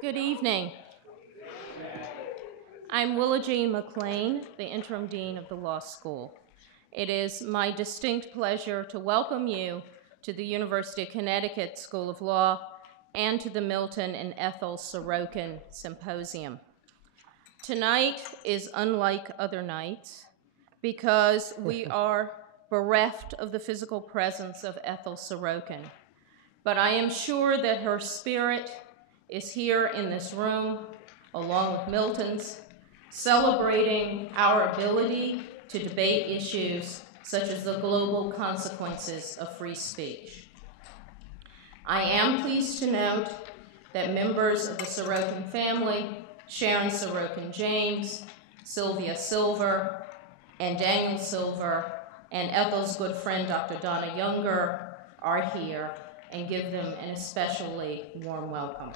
Good evening. I'm Willa Jean McLean, the Interim Dean of the Law School. It is my distinct pleasure to welcome you to the University of Connecticut School of Law and to the Milton and Ethel Sorokin Symposium. Tonight is unlike other nights because we are bereft of the physical presence of Ethel Sorokin, but I am sure that her spirit is here in this room, along with Milton's, celebrating our ability to debate issues such as the global consequences of free speech. I am pleased to note that members of the Sorokin family, Sharon Sorokin James, Sylvia Silver, and Daniel Silver, and Ethel's good friend, Dr. Donna Younger, are here, and give them an especially warm welcome.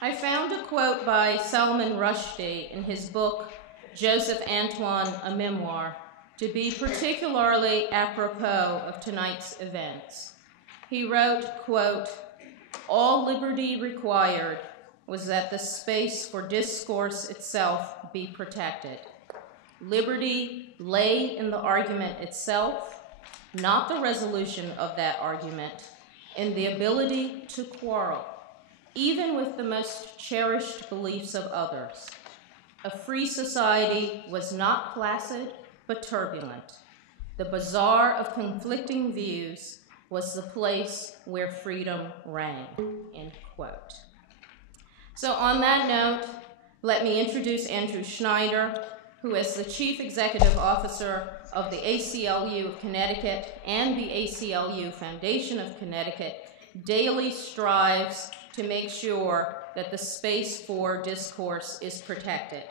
I found a quote by Salman Rushdie in his book, Joseph Antoine, A Memoir, to be particularly apropos of tonight's events. He wrote, quote, "All liberty required was that the space for discourse itself be protected. Liberty lay in the argument itself, not the resolution of that argument, in the ability to quarrel, even with the most cherished beliefs of others. A free society was not placid, but turbulent. The bazaar of conflicting views was the place where freedom rang," end quote. So on that note, let me introduce Andrew Schneider, who is the Chief Executive Officer of the ACLU of Connecticut and the ACLU Foundation of Connecticut, daily strives to make sure that the space for discourse is protected.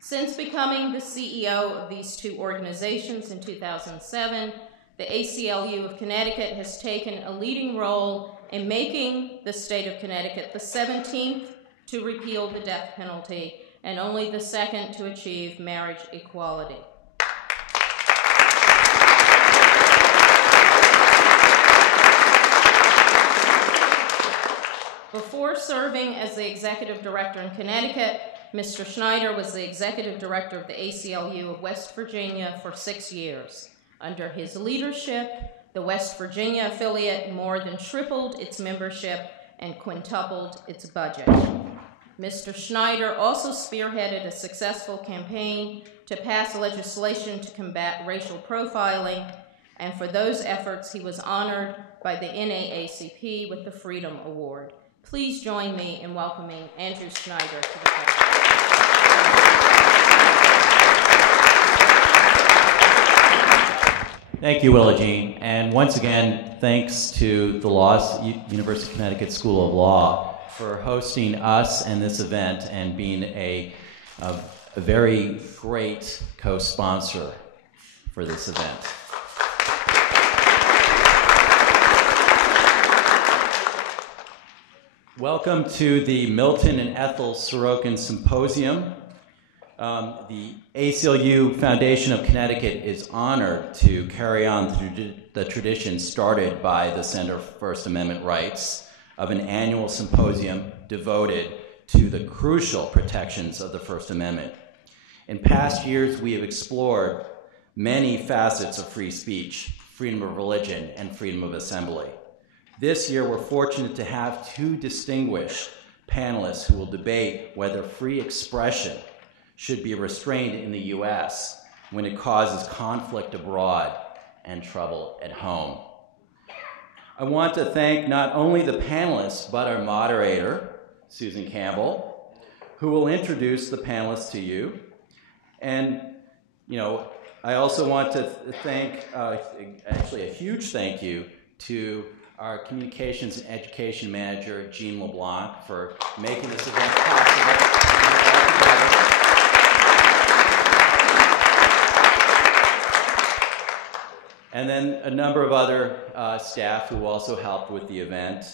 Since becoming the CEO of these two organizations in 2007, the ACLU of Connecticut has taken a leading role in making the state of Connecticut the 17th to repeal the death penalty and only the second to achieve marriage equality. Before serving as the executive director in Connecticut, Mr. Schneider was the executive director of the ACLU of West Virginia for 6 years. Under his leadership, the West Virginia affiliate more than tripled its membership and quintupled its budget. Mr. Schneider also spearheaded a successful campaign to pass legislation to combat racial profiling, and for those efforts, he was honored by the NAACP with the Freedom Award. Please join me in welcoming Andrew Schneider to the podium. Thank you, Willa Jean. And once again, thanks to the University of Connecticut School of Law for hosting us and this event and being a very great co-sponsor for this event. Welcome to the Milton and Ethel Sorokin Symposium. The ACLU Foundation of Connecticut is honored to carry on the tradition started by the Center for First Amendment Rights of an annual symposium devoted to the crucial protections of the First Amendment. In past years, we have explored many facets of free speech, freedom of religion, and freedom of assembly. This year, we're fortunate to have two distinguished panelists who will debate whether free expression should be restrained in the U.S. when it causes conflict abroad and trouble at home. I want to thank not only the panelists, but our moderator, Susan Campbell, who will introduce the panelists to you. And, I also want to thank, actually a huge thank you to our Communications and Education Manager, Jean LeBlanc, for making this event possible. And then a number of other staff who also helped with the event,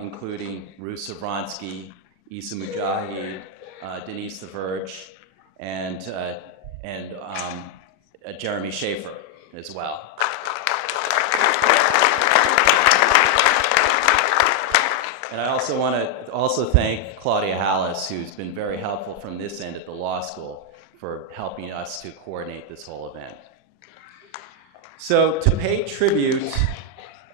including Ruth Savronsky, Isa Mujahid, Denise Verge, and Jeremy Schaefer as well. And I also want to thank Claudia Hallis, who's been very helpful from this end at the law school, for helping us to coordinate this whole event. So to pay tribute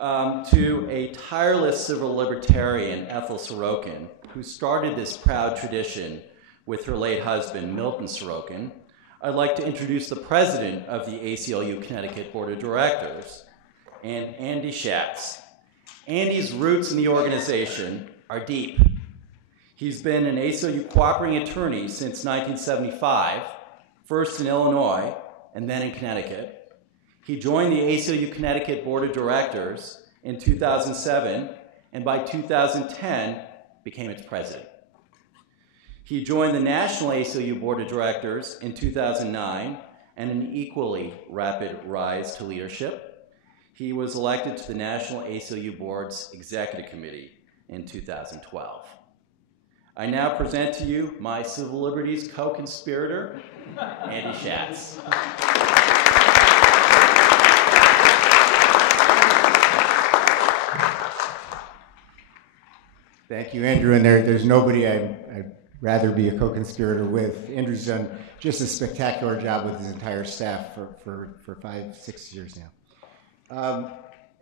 to a tireless civil libertarian, Ethel Sorokin, who started this proud tradition with her late husband, Milton Sorokin, I'd like to introduce the president of the ACLU Connecticut Board of Directors, and Andy Schatz. Andy's roots in the organization are deep. He's been an ACLU cooperating attorney since 1975, first in Illinois and then in Connecticut. He joined the ACLU Connecticut Board of Directors in 2007, and by 2010 became its president. He joined the National ACLU Board of Directors in 2009, and an equally rapid rise to leadership. He was elected to the National ACLU Board's Executive Committee in 2012. I now present to you my civil liberties co-conspirator, Andy Schatz. Thank you, Andrew. And there's nobody I'd rather be a co-conspirator with. Andrew's done just a spectacular job with his entire staff for 5-6 years now.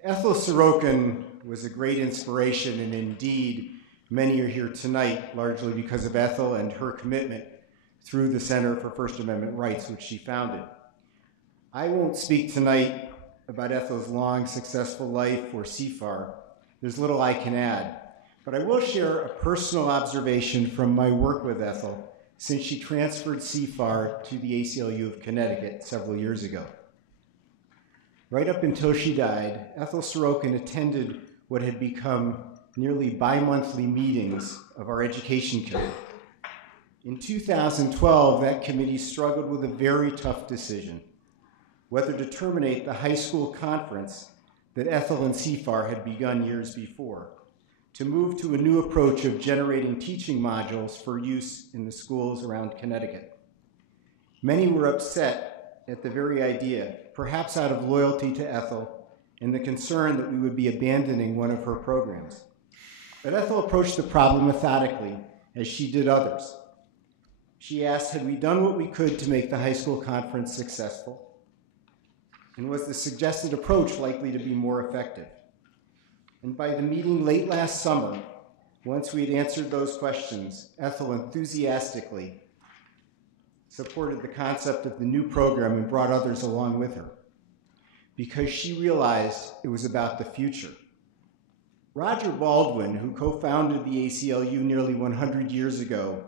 Ethel Sorokin was a great inspiration, and indeed, many are here tonight largely because of Ethel and her commitment through the Center for First Amendment Rights, which she founded. I won't speak tonight about Ethel's long, successful life or CFAR. There's little I can add, but I will share a personal observation from my work with Ethel since she transferred CFAR to the ACLU of Connecticut several years ago. Right up until she died, Ethel Sorokin attended what had become nearly bi-monthly meetings of our education committee. In 2012, that committee struggled with a very tough decision, whether to terminate the high school conference that Ethel and CFAR had begun years before, to move to a new approach of generating teaching modules for use in the schools around Connecticut. Many were upset at the very idea, perhaps out of loyalty to Ethel and the concern that we would be abandoning one of her programs. But Ethel approached the problem methodically, as she did others. She asked, had we done what we could to make the high school conference successful? And was the suggested approach likely to be more effective? And by the meeting late last summer, once we had answered those questions, Ethel enthusiastically supported the concept of the new program and brought others along with her, because she realized it was about the future. Roger Baldwin, who co-founded the ACLU nearly 100 years ago,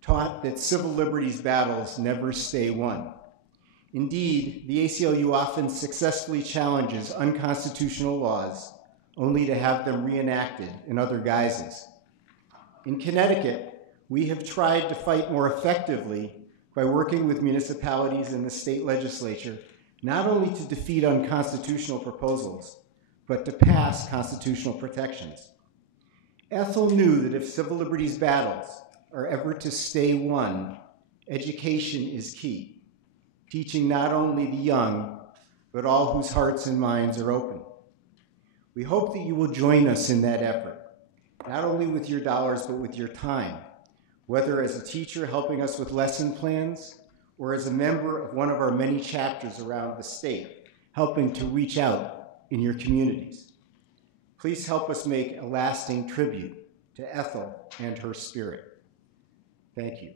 taught that civil liberties battles never stay won. Indeed, the ACLU often successfully challenges unconstitutional laws only to have them reenacted in other guises. In Connecticut, we have tried to fight more effectively by working with municipalities and the state legislature, not only to defeat unconstitutional proposals, but to pass constitutional protections. Ethel knew that if civil liberties battles are ever to stay won, education is key, teaching not only the young, but all whose hearts and minds are open. We hope that you will join us in that effort, not only with your dollars, but with your time, whether as a teacher helping us with lesson plans, or as a member of one of our many chapters around the state, helping to reach out in your communities. Please help us make a lasting tribute to Ethel and her spirit. Thank you.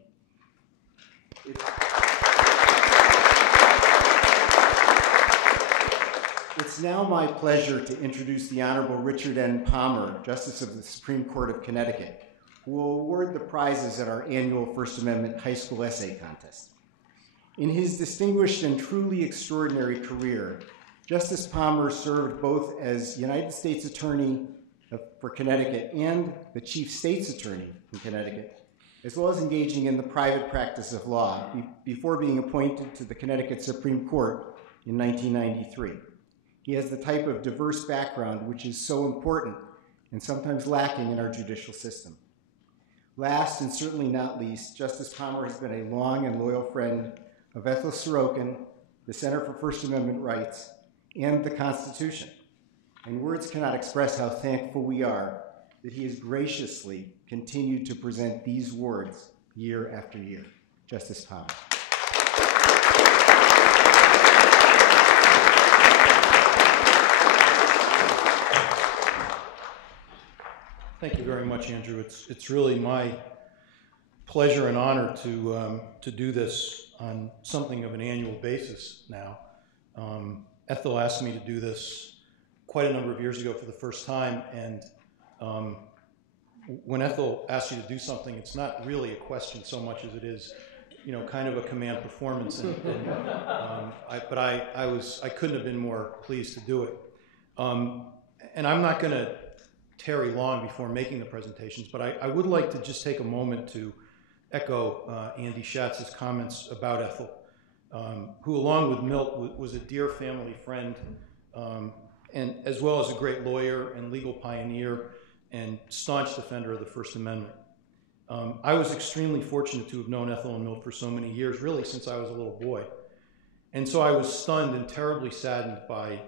It's now my pleasure to introduce the Honorable Richard N. Palmer, Justice of the Supreme Court of Connecticut, who will award the prizes at our annual First Amendment High School Essay Contest. In his distinguished and truly extraordinary career, Justice Palmer served both as United States Attorney for Connecticut and the Chief State's Attorney in Connecticut, as well as engaging in the private practice of law before being appointed to the Connecticut Supreme Court in 1993. He has the type of diverse background which is so important and sometimes lacking in our judicial system. Last and certainly not least, Justice Palmer has been a long and loyal friend of Ethel Sorokin, the Center for First Amendment Rights, and the Constitution. And words cannot express how thankful we are that he has graciously continued to present these words year after year. Justice Powell. Thank you very much, Andrew. It's really my pleasure and honor to do this on something of an annual basis now. Ethel asked me to do this quite a number of years ago for the first time, and when Ethel asks you to do something, it's not really a question so much as it is, kind of a command performance. But I couldn't have been more pleased to do it. And I'm not going to tarry long before making the presentations, but I would like to just take a moment to echo Andy Schatz's comments about Ethel, who along with Milt was a dear family friend, and as well as a great lawyer and legal pioneer and staunch defender of the First Amendment. I was extremely fortunate to have known Ethel and Milt for so many years, really since I was a little boy. And so I was stunned and terribly saddened by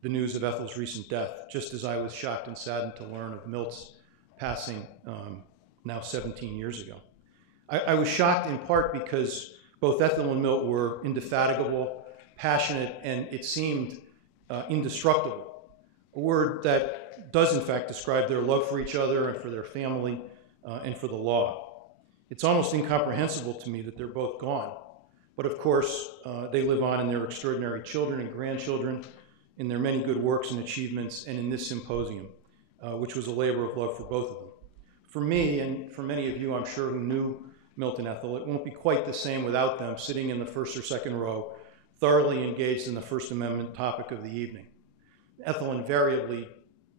the news of Ethel's recent death, just as I was shocked and saddened to learn of Milt's passing now 17 years ago. I was shocked in part because both Ethel and Milt were indefatigable, passionate, and it seemed indestructible, a word that does in fact describe their love for each other and for their family and for the law. It's almost incomprehensible to me that they're both gone, but of course they live on in their extraordinary children and grandchildren, in their many good works and achievements, and in this symposium, which was a labor of love for both of them. For me, and for many of you, I'm sure, who knew Milt and Ethel, it won't be quite the same without them sitting in the first or second row, thoroughly engaged in the First Amendment topic of the evening. Ethel invariably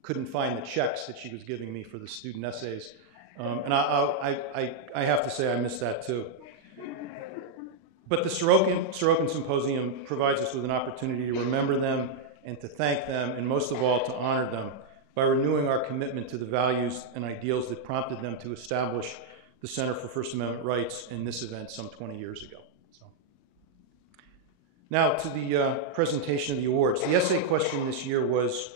couldn't find the checks that she was giving me for the student essays, and I have to say I miss that too. But the Sorokin Symposium provides us with an opportunity to remember them and to thank them, and most of all, to honor them by renewing our commitment to the values and ideals that prompted them to establish the Center for First Amendment Rights in this event some 20 years ago. So, now to the presentation of the awards. The essay question this year was,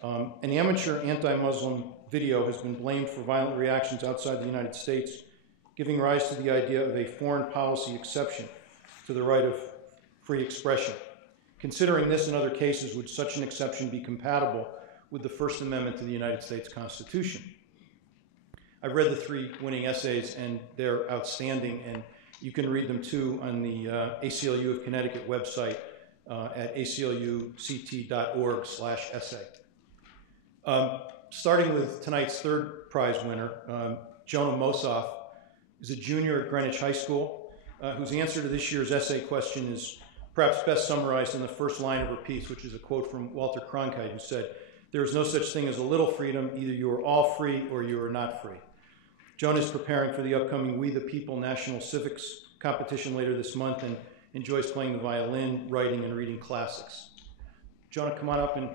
an amateur anti-Muslim video has been blamed for violent reactions outside the United States, giving rise to the idea of a foreign policy exception to the right of free expression. Considering this and other cases, would such an exception be compatible with the First Amendment to the United States Constitution? I've read the three winning essays, and they're outstanding, and you can read them too on the ACLU of Connecticut website at acluct.org/essay. Starting with tonight's third prize winner, Jonah Mosoff is a junior at Greenwich High School, whose answer to this year's essay question is perhaps best summarized in the first line of her piece, which is a quote from Walter Cronkite, who said, "There is no such thing as a little freedom. Either you are all free or you are not free." Jonah is preparing for the upcoming We the People National Civics competition later this month and enjoys playing the violin, writing, and reading classics. Jonah, come on up and...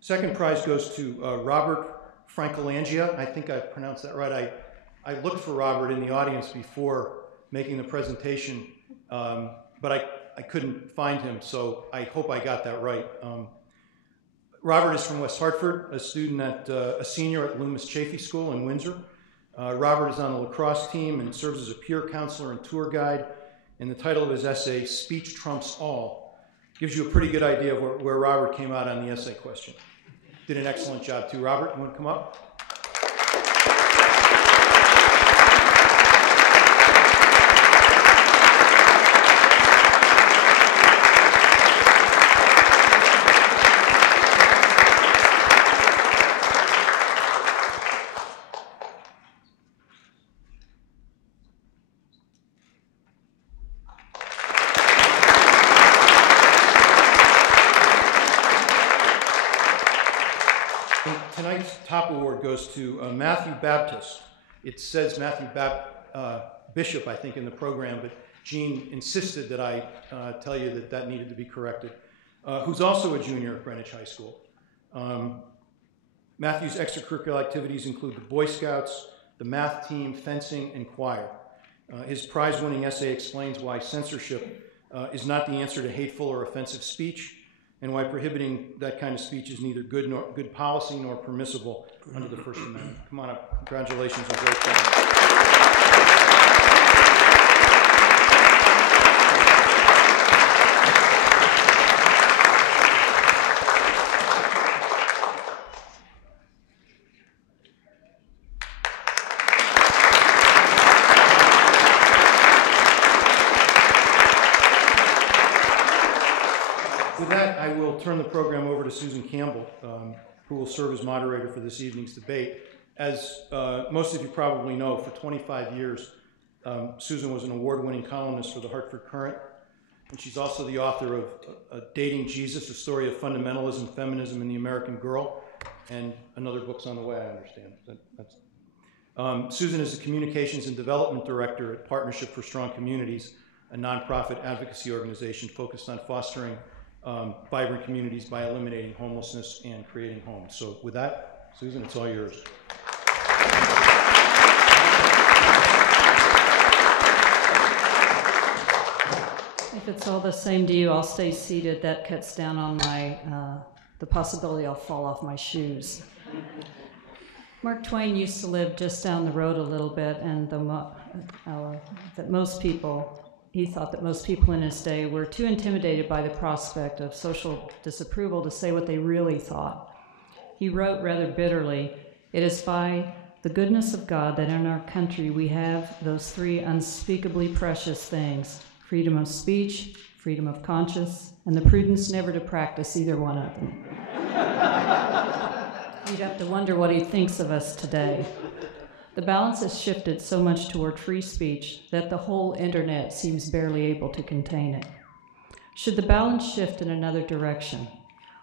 Second prize goes to Robert Francolangia. I think I pronounced that right. I looked for Robert in the audience before making the presentation, but I couldn't find him, so I hope I got that right. Robert is from West Hartford, a senior at Loomis Chaffee School in Windsor. Robert is on the lacrosse team and serves as a peer counselor and tour guide, and the title of his essay, Speech Trumps All, gives you a pretty good idea of where Robert came out on the essay question. Did an excellent job too. Robert, you want to come up? tonight's top award goes to Matthew Baptist. It says Matthew Bishop, I think, in the program, but Jean insisted that I tell you that that needed to be corrected, who's also a junior at Greenwich High School. Matthew's extracurricular activities include the Boy Scouts, the math team, fencing, and choir. His prize-winning essay explains why censorship is not the answer to hateful or offensive speech, and why prohibiting that kind of speech is neither good policy nor permissible under the First Amendment. Come on up. Congratulations on great job. With that, I will turn the program over to Susan Campbell, who will serve as moderator for this evening's debate. As most of you probably know, for 25 years, Susan was an award-winning columnist for the Hartford Courant, and she's also the author of Dating Jesus, a story of fundamentalism, feminism, and the American girl, and another book's on the way, I understand. Susan is the Communications and Development Director at Partnership for Strong Communities, a nonprofit advocacy organization focused on fostering vibrant communities by eliminating homelessness and creating homes. So with that, Susan, it's all yours. If it's all the same to you, I'll stay seated. That cuts down on my the possibility I'll fall off my shoes. Mark Twain used to live just down the road a little bit, and he thought that most people in his day were too intimidated by the prospect of social disapproval to say what they really thought. He wrote rather bitterly, "It is by the goodness of God that in our country we have those three unspeakably precious things: freedom of speech, freedom of conscience, and the prudence never to practice either one of them." You'd have to wonder what he thinks of us today. The balance has shifted so much toward free speech that the whole internet seems barely able to contain it. Should the balance shift in another direction?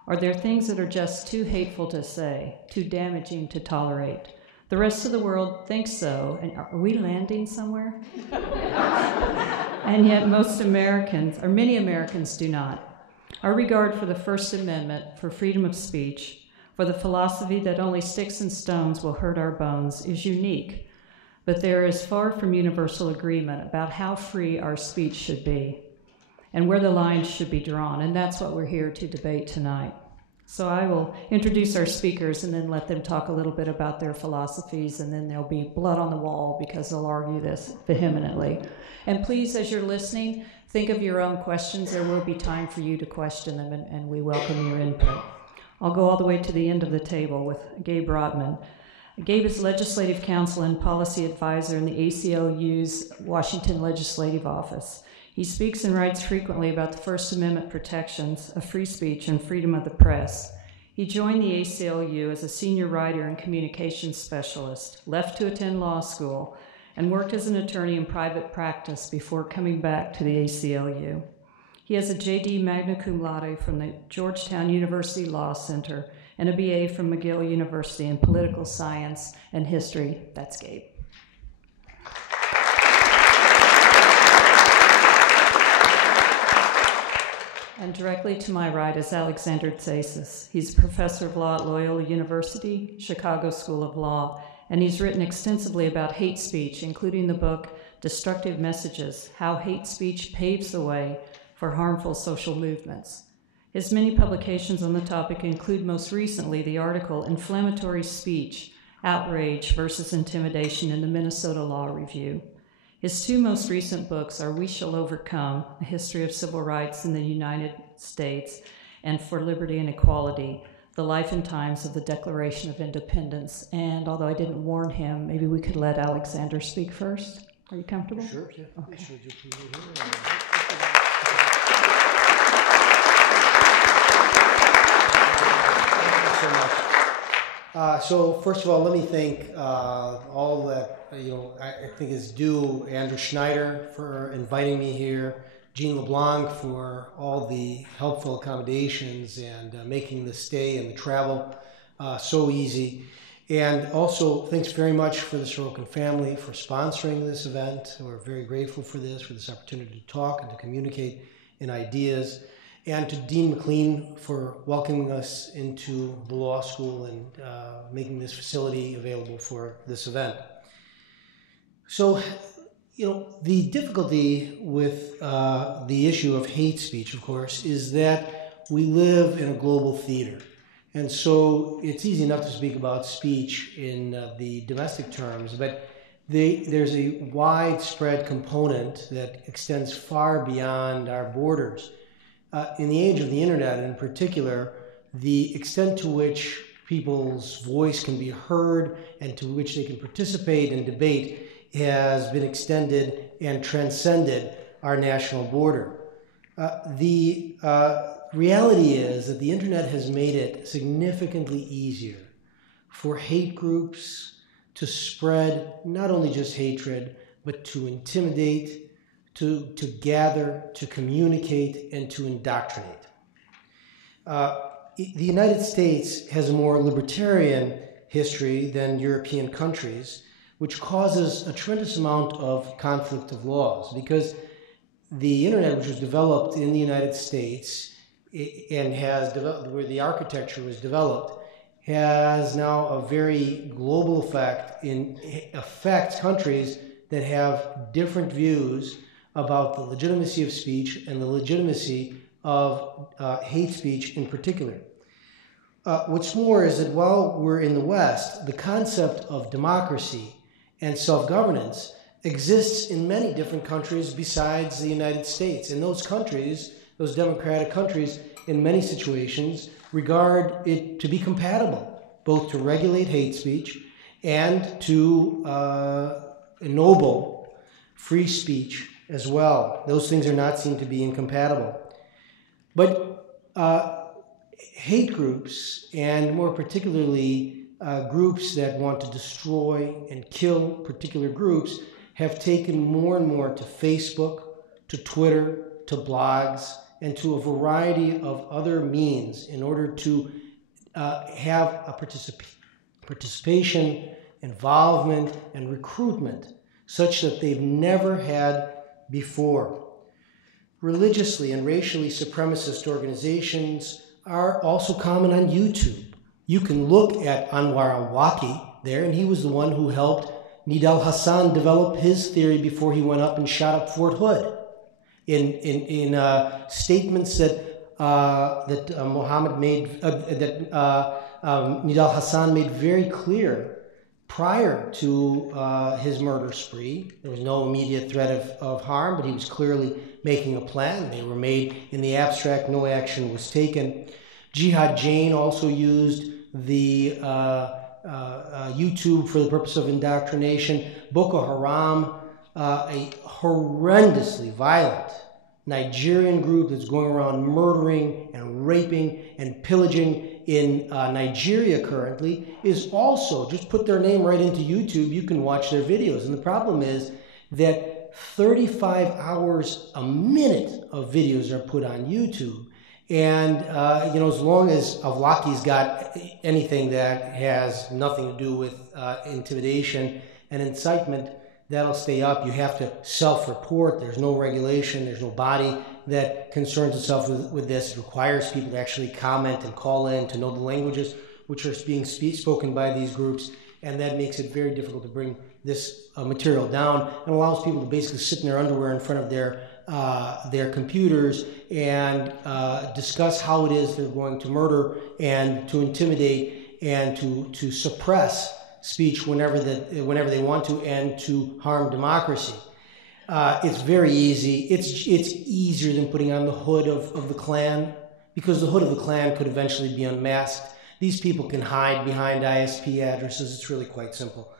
Are there things that are just too hateful to say, too damaging to tolerate? The rest of the world thinks so, and are we landing somewhere? And yet many Americans do not. Our regard for the First Amendment, for freedom of speech, for the philosophy that only sticks and stones will hurt our bones is unique, but there is far from universal agreement about how free our speech should be and where the lines should be drawn, and that's what we're here to debate tonight. So I will introduce our speakers and then let them talk a little bit about their philosophies, and then there'll be blood on the wall because they'll argue this vehemently. And please, as you're listening, think of your own questions. There will be time for you to question them, and we welcome your input. I'll go all the way to the end of the table with Gabe Rotman. Gabe is Legislative Counsel and Policy Advisor in the ACLU's Washington Legislative Office. He speaks and writes frequently about the First Amendment protections of free speech and freedom of the press. He joined the ACLU as a senior writer and communications specialist, left to attend law school, and worked as an attorney in private practice before coming back to the ACLU. He has a JD magna cum laude from the Georgetown University Law Center and a BA from McGill University in political science and history. That's Gabe. And directly to my right is Alexander Tsasis. He's a professor of law at Loyola University, Chicago School of Law, and he's written extensively about hate speech, including the book Destructive Messages: How Hate Speech Paves the Way for Harmful Social Movements. His many publications on the topic include most recently the article Inflammatory Speech, Outrage versus Intimidation in the Minnesota Law Review. His two most recent books are We Shall Overcome, A History of Civil Rights in the United States, and For Liberty and Equality, The Life and Times of the Declaration of Independence. And although I didn't warn him, maybe we could let Alexander speak first. Are you comfortable? Sure, yeah. Okay. So much. So first of all, let me thank all that I think is due Andrew Schneider for inviting me here, Jean LeBlanc for all the helpful accommodations and making the stay and the travel so easy. And also, thanks very much for the Sorokin family for sponsoring this event. We're very grateful for this opportunity to talk and to communicate in ideas. And to Dean McLean for welcoming us into the law school and making this facility available for this event. So, the difficulty with the issue of hate speech, of course, is that we live in a global theater. And so it's easy enough to speak about speech in the domestic terms, but there's a widespread component that extends far beyond our borders. In the age of the internet in particular, the extent to which people's voice can be heard and to which they can participate in debate has been extended and transcended our national border. The reality is that the internet has made it significantly easier for hate groups to spread not only just hatred, but to intimidate, to gather, to communicate, and to indoctrinate. The United States has a more libertarian history than European countries, which causes a tremendous amount of conflict of laws, because the internet, which was developed in the United States and has developed, where the architecture was developed, has now a very global effect and affects countries that have different views about the legitimacy of speech and the legitimacy of hate speech in particular. What's more is that while we're in the West, the concept of democracy and self-governance exists in many different countries besides the United States. And those countries, those democratic countries, in many situations, regard it to be compatible, both to regulate hate speech and to ennoble free speech as well. Those things are not seen to be incompatible. But hate groups, and more particularly groups that want to destroy and kill particular groups, have taken more and more to Facebook, to Twitter, to blogs, and to a variety of other means in order to have a participation, involvement, and recruitment such that they've never had before. Religiously and racially supremacist organizations are also common on YouTube. You can look at Anwar al-Awlaki there, and he was the one who helped Nidal Hasan develop his theory before he went up and shot up Fort Hood. In statements that Muhammad made, Nidal Hasan made very clear prior to his murder spree. There was no immediate threat of harm, but he was clearly making a plan. They were made in the abstract. No action was taken. Jihad Jain also used the YouTube for the purpose of indoctrination. Boko Haram, a horrendously violent Nigerian group that's going around murdering and raping and pillaging in Nigeria currently, is also, just put their name right into YouTube, you can watch their videos. And the problem is that 35 hours a minute of videos are put on YouTube. And, as long as Avlaki's got anything that has nothing to do with intimidation and incitement, that'll stay up. You have to self-report. There's no regulation. There's no body that concerns itself with this. It requires people to actually comment and call in to know the languages which are being spoken by these groups. And that makes it very difficult to bring this material down, and allows people to basically sit in their underwear in front of their computers and discuss how it is they're going to murder and to intimidate and to suppress speech whenever they want to, and to harm democracy. It's very easy. It's easier than putting on the hood of the Klan, because the hood of the Klan could eventually be unmasked. These people can hide behind ISP addresses. It's really quite simple.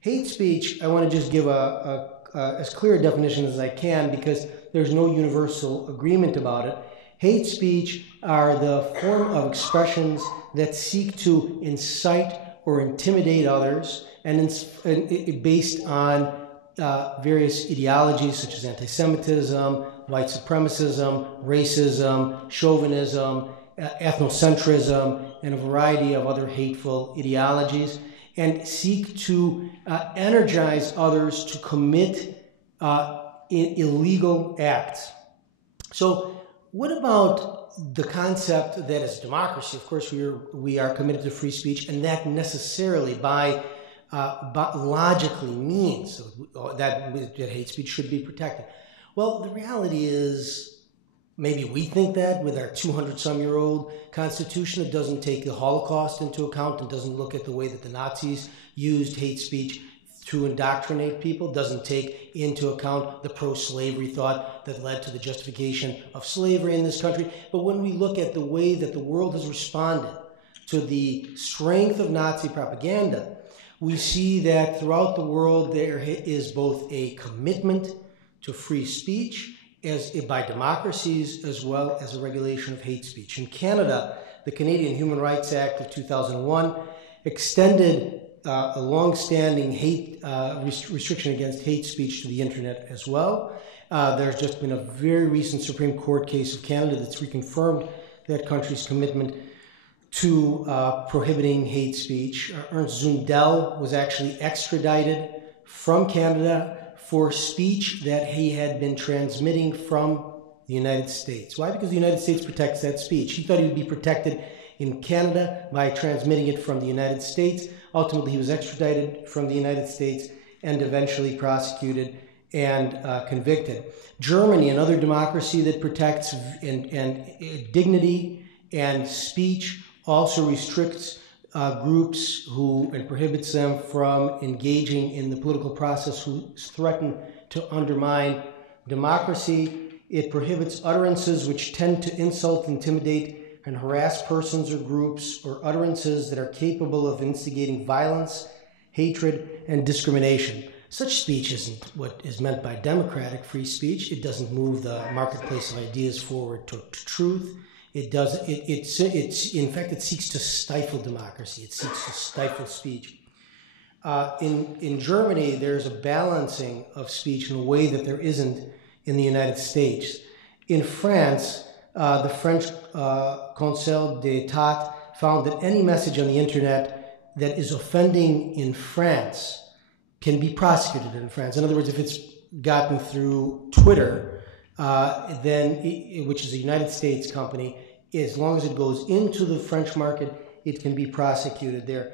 Hate speech, I want to just give as clear a definition as I can, because there's no universal agreement about it. Hate speech are the form of expressions that seek to incite or intimidate others, and based on various ideologies such as anti-Semitism, white supremacism, racism, chauvinism, ethnocentrism, and a variety of other hateful ideologies, and seek to energize others to commit illegal acts. So what about the concept that as democracy, of course, we are committed to free speech, and that necessarily but logically means that hate speech should be protected. Well, the reality is, maybe we think that with our 200-some-year-old Constitution, it doesn't take the Holocaust into account and doesn't look at the way that the Nazis used hate speech to indoctrinate people, doesn't take into account the pro-slavery thought that led to the justification of slavery in this country. But when we look at the way that the world has responded to the strength of Nazi propaganda, we see that throughout the world there is both a commitment to free speech by democracies as well as a regulation of hate speech. In Canada, the Canadian Human Rights Act of 2001 extended a long-standing restriction against hate speech to the internet as well. There's just been a very recent Supreme Court case of Canada that's reconfirmed that country's commitment to prohibiting hate speech. Ernst Zundel was actually extradited from Canada for speech that he had been transmitting from the United States. Why? Because the United States protects that speech. He thought he would be protected in Canada by transmitting it from the United States. Ultimately, he was extradited from the United States and eventually prosecuted and convicted. Germany, another democracy that protects dignity and speech, also restricts groups and prohibits them from engaging in the political process who threaten to undermine democracy. It prohibits utterances which tend to insult, intimidate, and harass persons or groups, or utterances that are capable of instigating violence, hatred, and discrimination. Such speech isn't what is meant by democratic free speech. It doesn't move the marketplace of ideas forward to truth. In fact, it seeks to stifle democracy. It seeks to stifle speech. In Germany, there's a balancing of speech in a way that there isn't in the United States. In France, the French Conseil d'État found that any message on the internet that is offending in France can be prosecuted in France. In other words, if it's gotten through Twitter, which is a United States company, as long as it goes into the French market, it can be prosecuted there.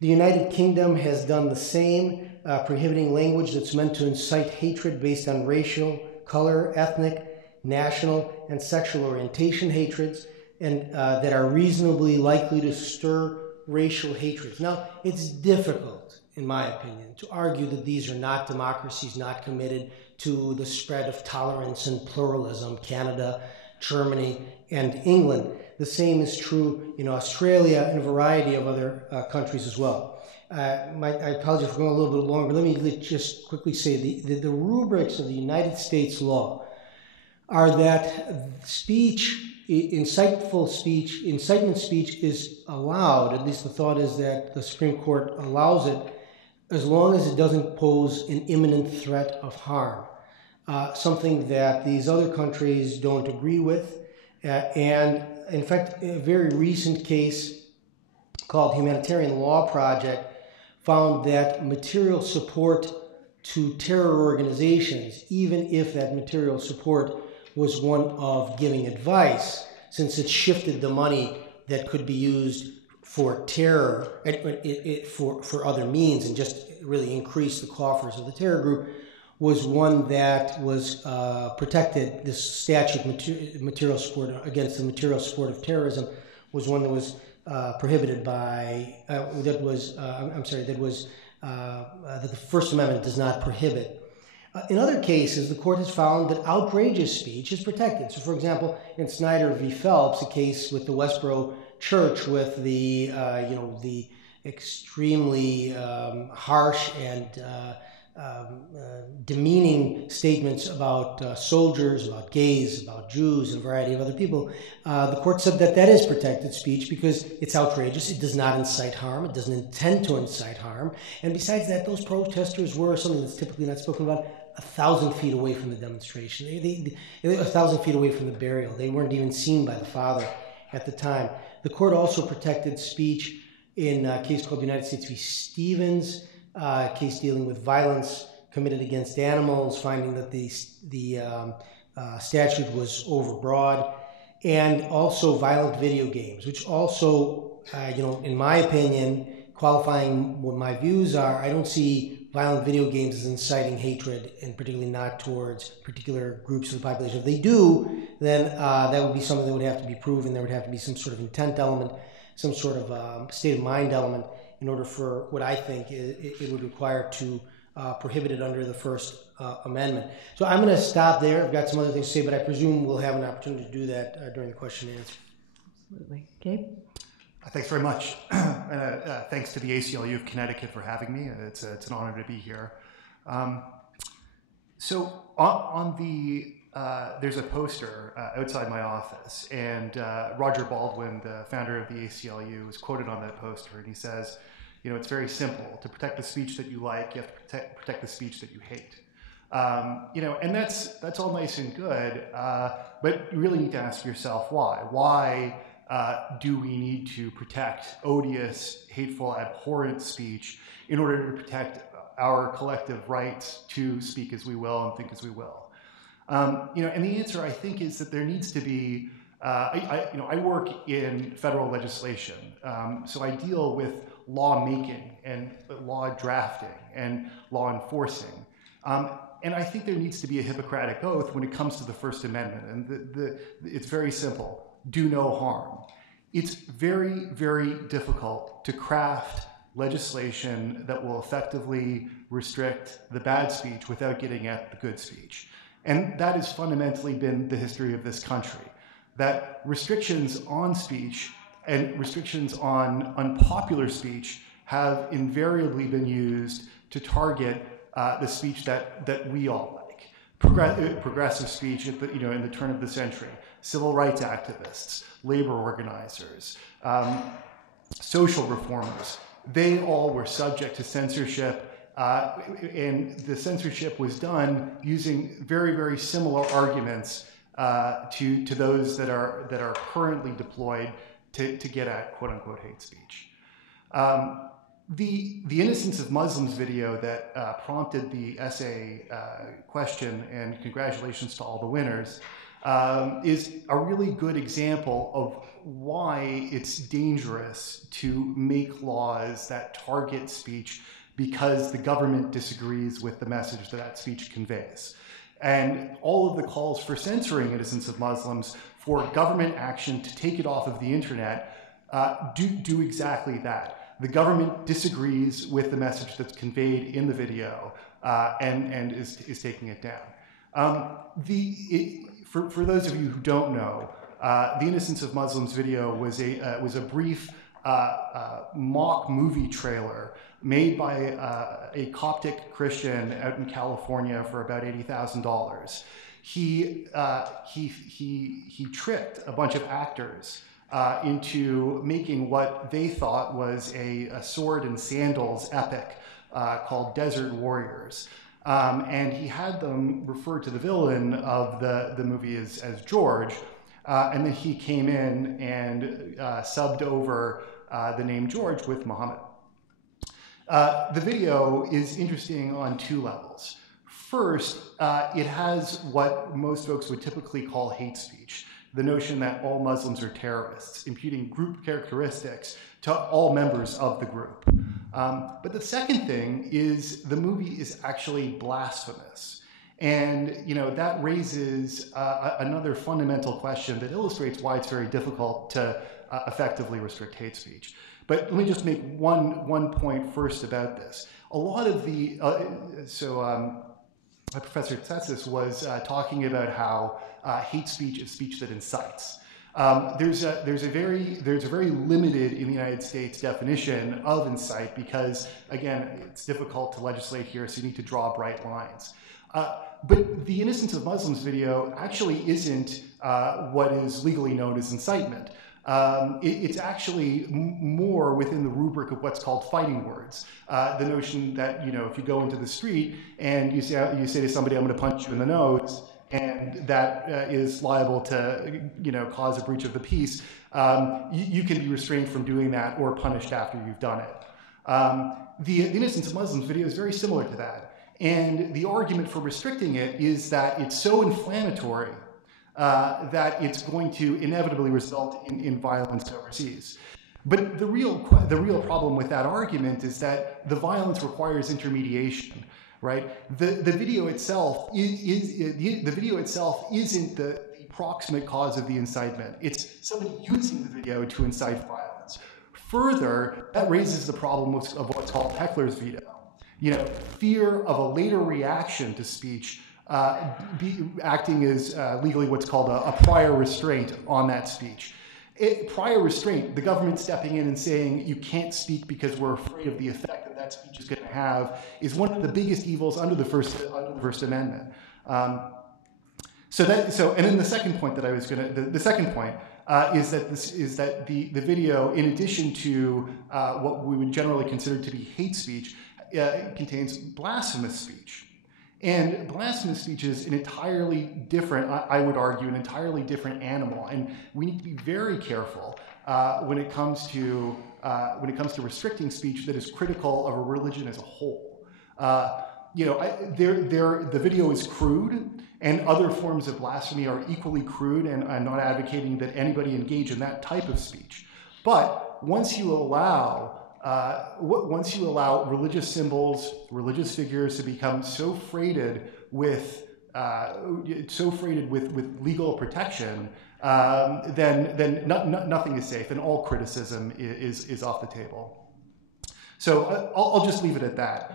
The United Kingdom has done the same, prohibiting language that's meant to incite hatred based on racial, color, ethnic, national, and sexual orientation hatreds, and that are reasonably likely to stir racial hatreds. Now, it's difficult, in my opinion, to argue that these are not democracies not committed to the spread of tolerance and pluralism, Canada, Germany, and England. The same is true in Australia and a variety of other countries as well. I apologize for going a little bit longer, but let me just quickly say the rubrics of the United States law are that incitement speech is allowed, at least the thought is that the Supreme Court allows it, as long as it doesn't pose an imminent threat of harm, something that these other countries don't agree with. And in fact, a very recent case called Humanitarian Law Project found that material support to terror organizations, even if that material support was one of giving advice, since it shifted the money that could be used for terror, for other means, and just really increased the coffers of the terror group, was one that was protected. This statute, material support against the material support of terrorism, was one that was prohibited by, that the First Amendment does not prohibit. In other cases, the court has found that outrageous speech is protected. So, for example, in Snyder v. Phelps, a case with the Westboro Church with the extremely harsh and demeaning statements about soldiers, about gays, about Jews, and a variety of other people, the court said that that is protected speech because it's outrageous. It does not incite harm. It doesn't intend to incite harm. And besides that, those protesters were something that's typically not spoken about 1,000 feet away from the demonstration. They 1,000 feet away from the burial. They weren't even seen by the father at the time. The court also protected speech in a case called United States v. Stevens, a case dealing with violence committed against animals, finding that the statute was overbroad, and also violent video games, which also, in my opinion, qualifying what my views are, I don't see violent video games as inciting hatred, and particularly not towards particular groups of the population. If they do, then that would be something that would have to be proven. There would have to be some sort of intent element, some sort of state of mind element in order for what I think it would require to prohibit it under the First Amendment. So I'm going to stop there. I've got some other things to say, but I presume we'll have an opportunity to do that during the question and answer. Absolutely. Gabe? Thanks very much. And thanks to the ACLU of Connecticut for having me. It's an honor to be here. So on the, there's a poster outside my office, and Roger Baldwin, the founder of the ACLU, is quoted on that poster, and he says, it's very simple. To protect the speech that you like, you have to protect the speech that you hate. And that's all nice and good, but you really need to ask yourself why. Why do we need to protect odious, hateful, abhorrent speech in order to protect our collective rights to speak as we will and think as we will? And the answer, I think, is that there needs to be, I work in federal legislation, so I deal with lawmaking and law drafting and law enforcing. And I think there needs to be a Hippocratic oath when it comes to the First Amendment. And it's very simple. Do no harm. It's very, very difficult to craft legislation that will effectively restrict the bad speech without getting at the good speech. And that has fundamentally been the history of this country, that restrictions on speech and restrictions on unpopular speech have invariably been used to target the speech that we all like. Progressive speech at in the turn of the century, civil rights activists, labor organizers, social reformers, they all were subject to censorship, and the censorship was done using very, very similar arguments to those that are currently deployed to get at quote-unquote hate speech. The Innocence of Muslims video that prompted the essay question, and congratulations to all the winners, is a really good example of why it's dangerous to make laws that target speech because the government disagrees with the message that speech conveys. And all of the calls for censoring Innocence of Muslims, for government action to take it off of the internet, do exactly that. The government disagrees with the message that's conveyed in the video and is taking it down. For those of you who don't know, the Innocence of Muslims video was a brief mock movie trailer made by a Coptic Christian out in California for about $80,000. He tricked a bunch of actors into making what they thought was a sword and sandals epic called Desert Warriors. And he had them refer to the villain of the movie as George, and then he came in and subbed over the name George with Muhammad. The video is interesting on two levels. First, it has what most folks would typically call hate speech, the notion that all Muslims are terrorists, imputing group characteristics to all members of the group. But the second thing is the movie is actually blasphemous. And that raises another fundamental question that illustrates why it's very difficult to effectively restrict hate speech. But let me just make one point first about this. A lot of the, Professor Tsetsis was talking about how hate speech is speech that incites. There's a very limited in the United States definition of incite because, again, it's difficult to legislate here, so you need to draw bright lines. But the Innocence of Muslims video actually isn't what is legally known as incitement. It's actually more within the rubric of what's called fighting words. The notion that, if you go into the street and you say to somebody, I'm going to punch you in the nose, and that is liable to, cause a breach of the peace, you can be restrained from doing that or punished after you've done it. The Innocence of Muslims video is very similar to that. And the argument for restricting it is that it's so inflammatory that it's going to inevitably result in violence overseas. But the real problem with that argument is that the violence requires intermediation, right? The video itself isn't the proximate cause of the incitement. It's somebody using the video to incite violence. Further, that raises the problem of what's called heckler's veto. Fear of a later reaction to speech acting as legally what's called a prior restraint on that speech. Prior restraint, the government stepping in and saying you can't speak because we're afraid of the effect that speech is going to have, is one of the biggest evils under the First Amendment. And then the second point that I was going to, the second point is that the video, in addition to what we would generally consider to be hate speech, contains blasphemous speech. And blasphemous speech is an entirely different, I would argue, an entirely different animal. And we need to be very careful when it comes to restricting speech that is critical of a religion as a whole. The video is crude, and other forms of blasphemy are equally crude, and I'm not advocating that anybody engage in that type of speech. But once you allow religious symbols, religious figures to become so freighted with legal protection, then nothing is safe, and all criticism is off the table. So I'll just leave it at that.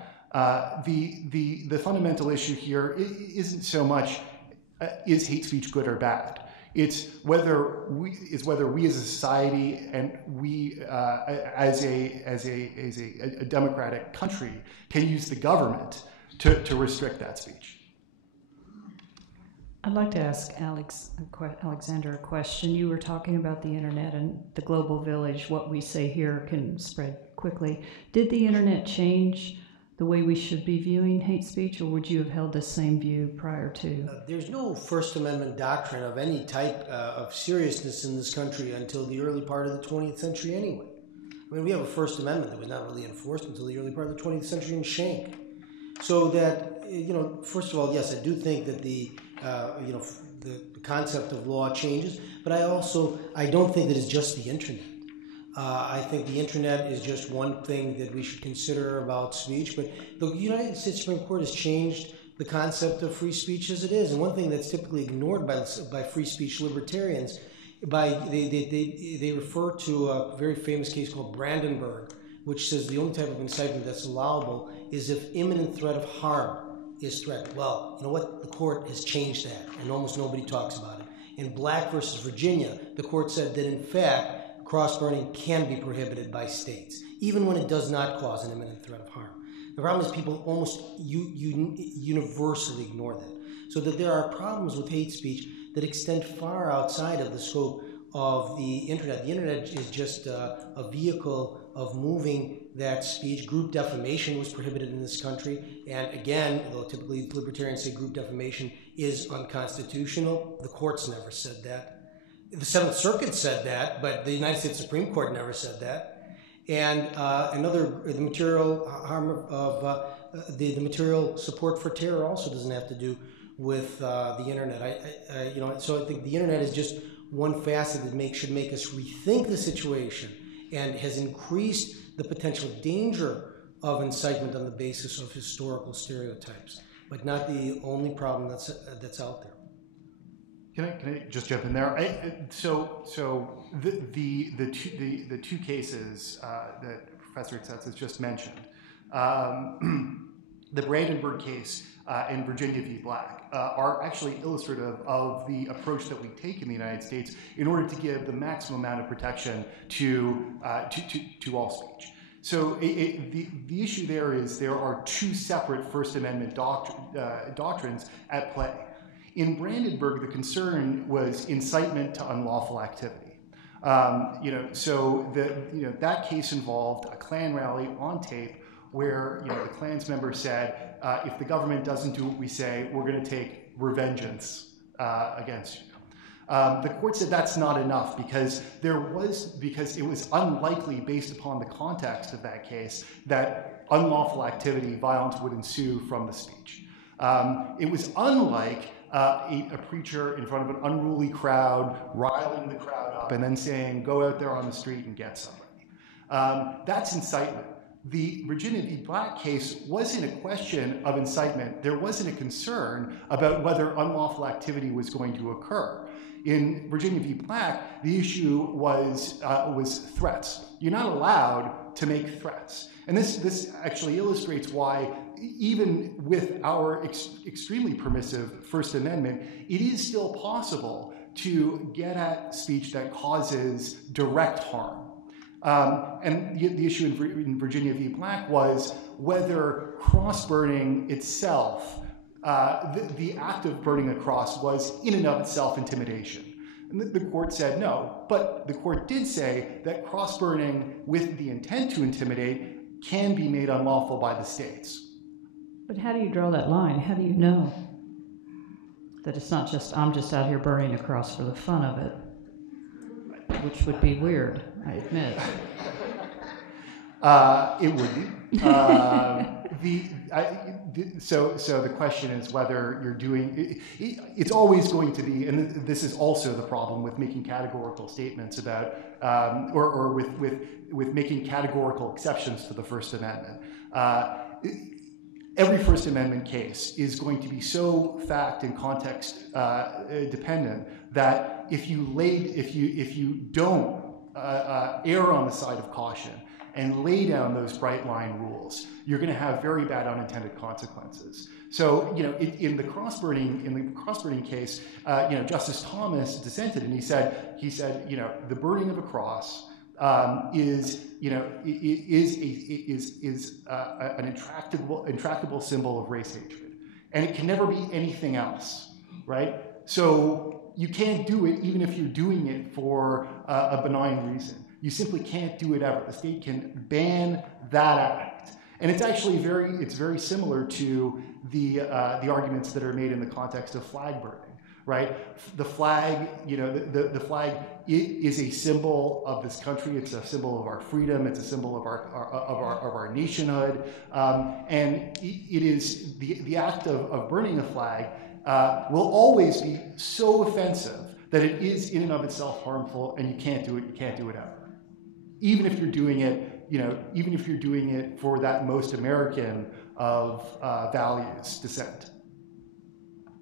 The fundamental issue here isn't so much is hate speech good or bad. It's whether we as a society and we as a democratic country can use the government to restrict that speech. I'd like to ask Alexander a question. You were talking about the internet and the global village. What we say here can spread quickly. Did the internet change the way we should be viewing hate speech, or would you have held the same view prior to? There's no First Amendment doctrine of any type of seriousness in this country until the early part of the 20th century anyway. I mean, we have a First Amendment that was not really enforced until the early part of the 20th century in Schenck. So that, first of all, yes, I do think that the concept of law changes, but I don't think that it's just the internet. I think the internet is just one thing that we should consider about speech, but the United States Supreme Court has changed the concept of free speech as it is. And one thing that's typically ignored by free speech libertarians, they refer to a very famous case called Brandenburg, which says the only type of incitement that's allowable is if imminent threat of harm is threatened. Well, you know what? The court has changed that, and almost nobody talks about it. In Black versus Virginia, the court said that, in fact, cross-burning can be prohibited by states, even when it does not cause an imminent threat of harm. The problem is people almost universally ignore that. So that there are problems with hate speech that extend far outside of the scope of the internet. The internet is just a vehicle of moving that speech. Group defamation was prohibited in this country. And again, though typically libertarians say group defamation is unconstitutional, the courts never said that. The Seventh Circuit said that, but the United States Supreme Court never said that. And the material harm of the material support for terror also doesn't have to do with the internet. So I think the internet is just one facet that should make us rethink the situation, and has increased the potential danger of incitement on the basis of historical stereotypes, but not the only problem that's out there. Can I just jump in there? So the two cases that Professor Ethel has just mentioned, the Brandenburg case and Virginia v. Black, are actually illustrative of the approach that we take in the United States in order to give the maximum amount of protection to all speech. So the issue there is there are two separate First Amendment doctrines at play. In Brandenburg, the concern was incitement to unlawful activity. That case involved a Klan rally on tape where the Klan's member said, if the government doesn't do what we say, we're going to take revengeance against you. The court said that's not enough because it was unlikely, based upon the context of that case, that unlawful activity, violence would ensue from the speech. It was unlike a preacher in front of an unruly crowd, riling the crowd up, and then saying, go out there on the street and get somebody. That's incitement. The Virginia v. Black case wasn't a question of incitement. There wasn't a concern about whether unlawful activity was going to occur. In Virginia v. Black, the issue was threats. You're not allowed to make threats. And this actually illustrates why, even with our extremely permissive First Amendment, it is still possible to get at speech that causes direct harm. And the issue in Virginia v. Black was whether cross-burning itself, the act of burning a cross, was in and of itself intimidation. And the court said no, but the court did say that cross-burning with the intent to intimidate can be made unlawful by the states. But how do you draw that line? How do you know that it's not just, I'm just out here burning a cross for the fun of it? Which would be weird, I admit. It would be. So the question is whether you're doing. It's always going to be, and this is also the problem with making categorical statements about, or with making categorical exceptions to the First Amendment. Every First Amendment case is going to be so fact and context dependent that if you don't err on the side of caution and lay down those bright line rules, you're going to have very bad unintended consequences. So, in the cross-burning case, Justice Thomas dissented, and he said, the burning of a cross is an intractable symbol of race hatred, and it can never be anything else, right? So you can't do it even if you're doing it for a benign reason. You simply can't do it ever. The state can ban that act, and it's actually very similar to the arguments that are made in the context of flag burning. Right, the flag, the flag is a symbol of this country. It's a symbol of our freedom. It's a symbol of our nationhood, and it is the act of burning a flag will always be so offensive that it is in and of itself harmful, and you can't do it. You can't do it ever, even if you're doing it. Even if you're doing it for that most American of values, dissent.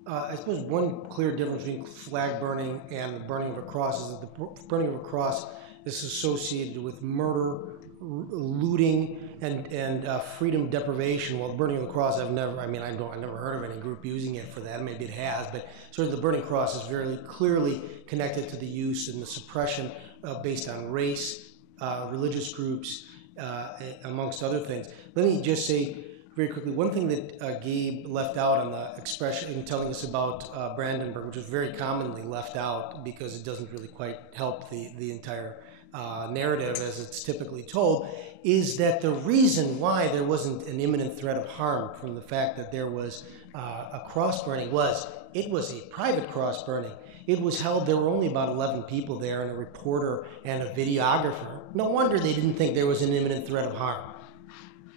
I suppose one clear difference between flag burning and the burning of a cross is that the burning of a cross is associated with murder, looting, and freedom deprivation. While the burning of the cross, I've never heard of any group using it for that. Maybe it has, but sort of the burning cross is very clearly connected to the use and the suppression based on race, religious groups, amongst other things. Let me just say very quickly, one thing that Gabe left out on the expression in telling us about Brandenburg, which was very commonly left out because it doesn't really quite help the entire narrative as it's typically told, is that the reason why there wasn't an imminent threat of harm from the fact that there was a cross burning was it was a private cross burning. It was held, there were only about 11 people there and a reporter and a videographer. No wonder they didn't think there was an imminent threat of harm.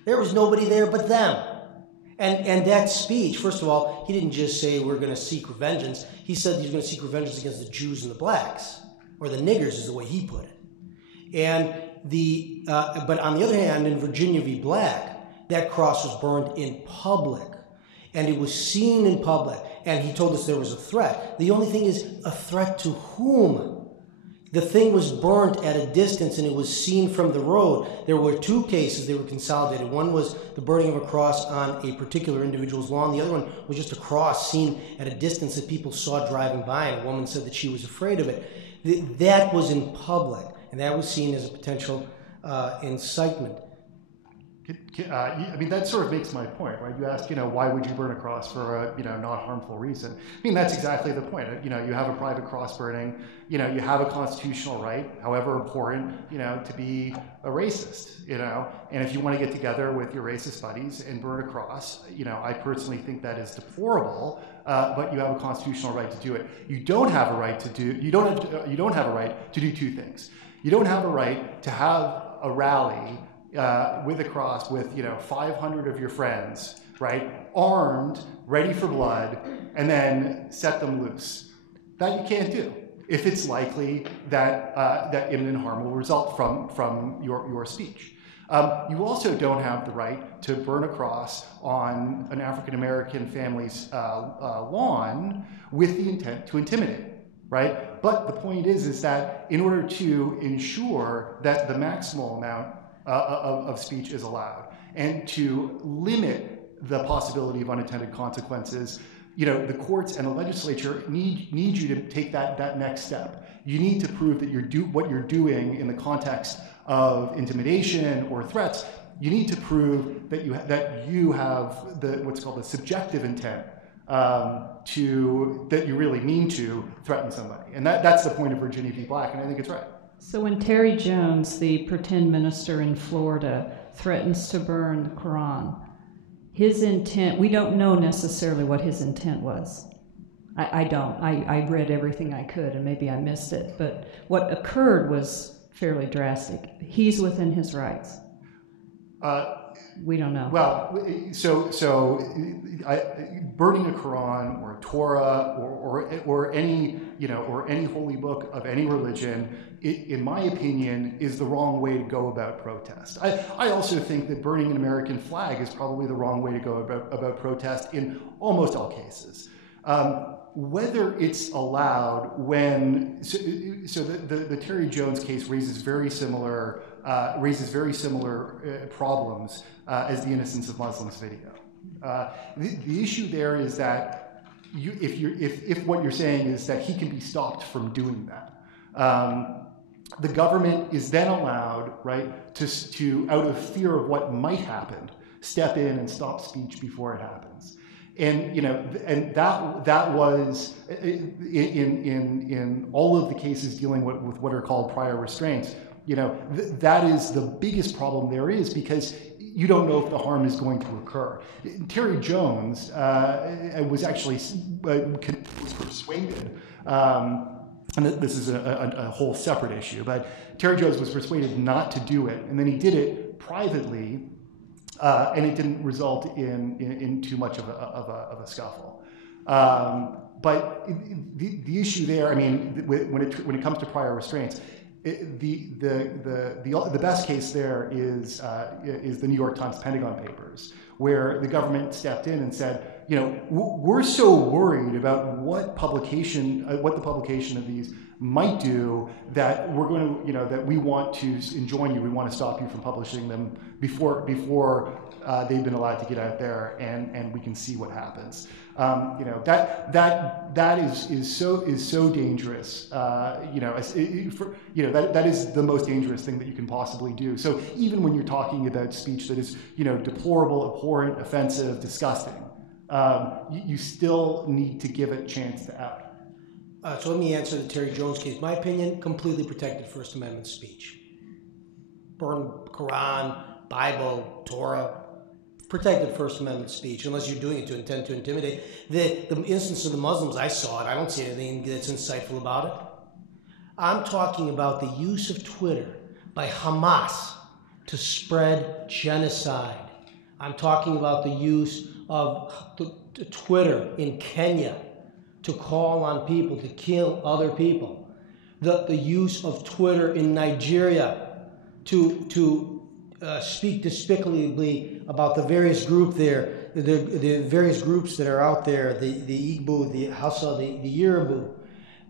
There was nobody there but them. And that speech, first of all, he didn't just say we're going to seek vengeance. He said he's going to seek vengeance against the Jews and the blacks, or the niggers is the way he put it. And but on the other hand, in Virginia v. Black, that cross was burned in public. And it was seen in public. And he told us there was a threat. The only thing is, a threat to whom? The thing was burnt at a distance and it was seen from the road. There were two cases, they were consolidated. One was the burning of a cross on a particular individual's lawn. The other one was just a cross seen at a distance that people saw driving by, and a woman said that she was afraid of it. That was in public, and that was seen as a potential incitement. I mean, that sort of makes my point, right? You asked, why would you burn a cross for a, not harmful reason? I mean, that's exactly the point. You have a private cross burning, you have a constitutional right, however important, to be a racist, and if you want to get together with your racist buddies and burn a cross, I personally think that is deplorable, but you have a constitutional right to do it. You don't have a right to do two things. You don't have a right to have a rally with a cross with 500 of your friends, right, armed, ready for blood, and then set them loose. That you can't do if it's likely that that imminent harm will result from your speech. You also don't have the right to burn a cross on an African American family's lawn with the intent to intimidate. Right? But the point is that in order to ensure that the maximal amount of speech is allowed and to limit the possibility of unintended consequences, the courts and the legislature need you to take that next step. You need to prove that what you're doing in the context of intimidation or threats. You need to prove that you have what's called the subjective intent that you really mean to threaten somebody. And that's the point of Virginia v. Black, and I think it's right. So when Terry Jones, the pretend minister in Florida, threatens to burn the Quran, his intent, we don't know necessarily what his intent was. I don't. I read everything I could, and maybe I missed it. But what occurred was fairly drastic. He's within his rights. We don't know. Well, so burning a Quran or a Torah or any holy book of any religion, in my opinion, is the wrong way to go about protest. I also think that burning an American flag is probably the wrong way to go about protest in almost all cases. Whether it's allowed the Terry Jones case raises very similar problems as the Innocence of Muslims video. The issue there is that if what you're saying is that he can be stopped from doing that, the government is then allowed, right, to out of fear of what might happen, step in and stop speech before it happens. And and that was in all of the cases dealing with what are called prior restraints. That is the biggest problem there is, because you don't know if the harm is going to occur. Terry Jones was actually persuaded, and this is a whole separate issue, but Terry Jones was persuaded not to do it, and then he did it privately, and it didn't result in too much of a scuffle. But the issue there, I mean, when it comes to prior restraints, the best case there is the New York Times Pentagon Papers, where the government stepped in and said, we're so worried about what the publication of these might do that we're going to, that we want to enjoin you. We want to stop you from publishing them before they've been allowed to get out there, and we can see what happens. That is so dangerous. That is the most dangerous thing that you can possibly do. So even when you're talking about speech that is, deplorable, abhorrent, offensive, disgusting, you still need to give it a chance to out. So let me answer the Terry Jones case. My opinion, completely protected First Amendment speech. Burn Quran, Bible, Torah, protected First Amendment speech, unless you're doing it to intend to intimidate. The instance of the Muslims, I saw it. I don't see anything that's insightful about it. I'm talking about the use of Twitter by Hamas to spread genocide. I'm talking about the use of Twitter in Kenya to call on people to kill other people. The use of Twitter in Nigeria to speak despicably about the various group there, the various groups that are out there, the Igbo, the Hausa, the Yoruba.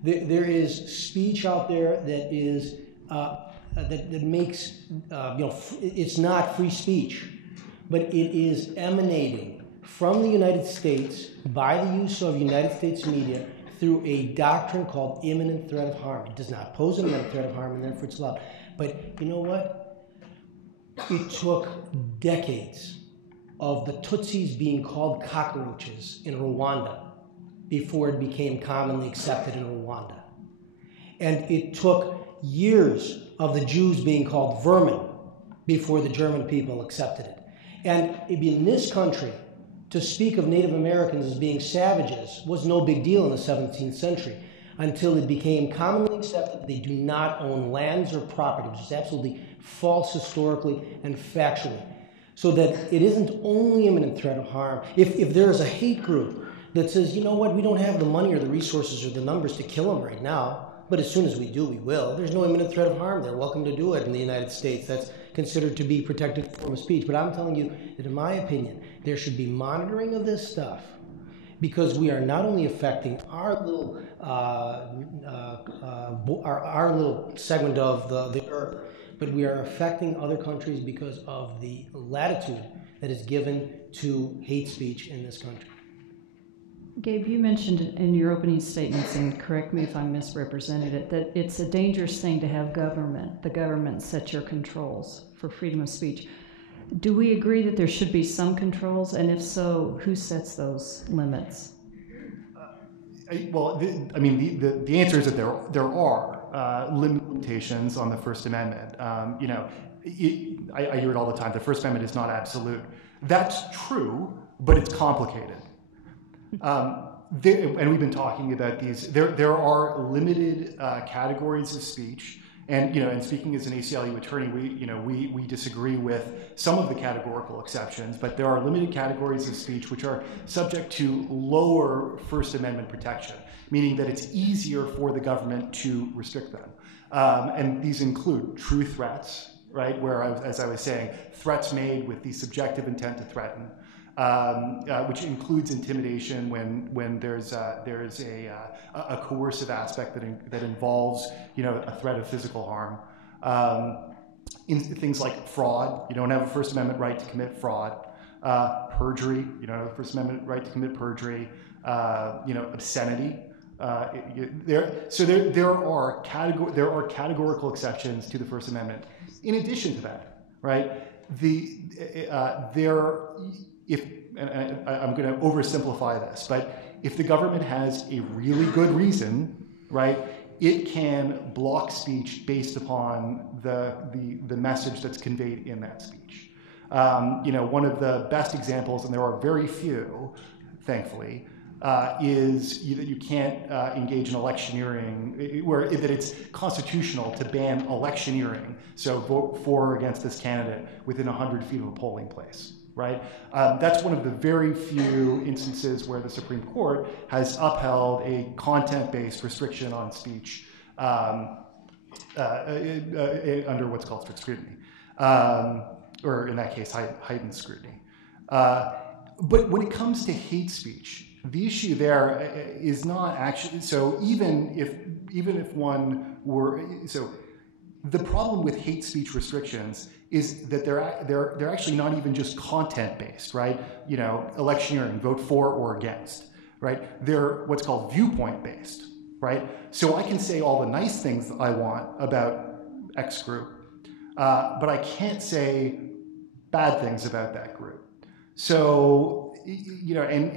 There is speech out there that is that makes it's not free speech, but it is emanating from the United States by the use of United States media through a doctrine called imminent threat of harm. It does not pose an imminent threat of harm, and therefore it's allowed. But you know what? It took decades of the Tutsis being called cockroaches in Rwanda before it became commonly accepted in Rwanda. And it took years of the Jews being called vermin before the German people accepted it. And in this country, to speak of Native Americans as being savages was no big deal in the 17th century until it became commonly accepted that they do not own lands or property, which is absolutely false historically and factually. So that it isn't only imminent threat of harm. If there is a hate group that says, you know what, we don't have the money or the resources or the numbers to kill them right now, but as soon as we do, we will. There's no imminent threat of harm. They're welcome to do it in the United States. That's considered to be protected form of speech. But I'm telling you that in my opinion, there should be monitoring of this stuff because we are not only affecting our little our little segment of the earth, but we are affecting other countries because of the latitude that is given to hate speech in this country. Gabe, you mentioned in your opening statements, and correct me if I'm misrepresenting it, that it's a dangerous thing to have the government set your controls for freedom of speech. Do we agree that there should be some controls, and if so, who sets those limits? The answer is that there are limitations on the First Amendment. I hear it all the time. The First Amendment is not absolute. That's true, but it's complicated. And we've been talking about these. There are limited categories of speech, and speaking as an ACLU attorney, we disagree with some of the categorical exceptions, but there are limited categories of speech which are subject to lower First Amendment protection, meaning that it's easier for the government to restrict them. And these include true threats, right? Where, as I was saying, threats made with the subjective intent to threaten. Which includes intimidation when there's a coercive aspect that involves a threat of physical harm. In things like fraud, you don't have a First Amendment right to commit fraud. Perjury, you don't have a First Amendment right to commit perjury. Obscenity. There are categorical exceptions to the First Amendment. In addition to that, right? I'm going to oversimplify this, but if the government has a really good reason, right, it can block speech based upon the message that's conveyed in that speech. One of the best examples, and there are very few, thankfully, is that you can't engage in electioneering, that it's constitutional to ban electioneering, so vote for or against this candidate within 100 feet of a polling place, right? That's one of the very few instances where the Supreme Court has upheld a content-based restriction on speech under what's called strict scrutiny, or in that case, heightened scrutiny. But when it comes to hate speech, the issue there is not actually, so even if one were, so the problem with hate speech restrictions is that they're actually not even just content based, right? Electioneering, vote for or against, right? They're what's called viewpoint based, right? So I can say all the nice things that I want about X group, but I can't say bad things about that group. So, and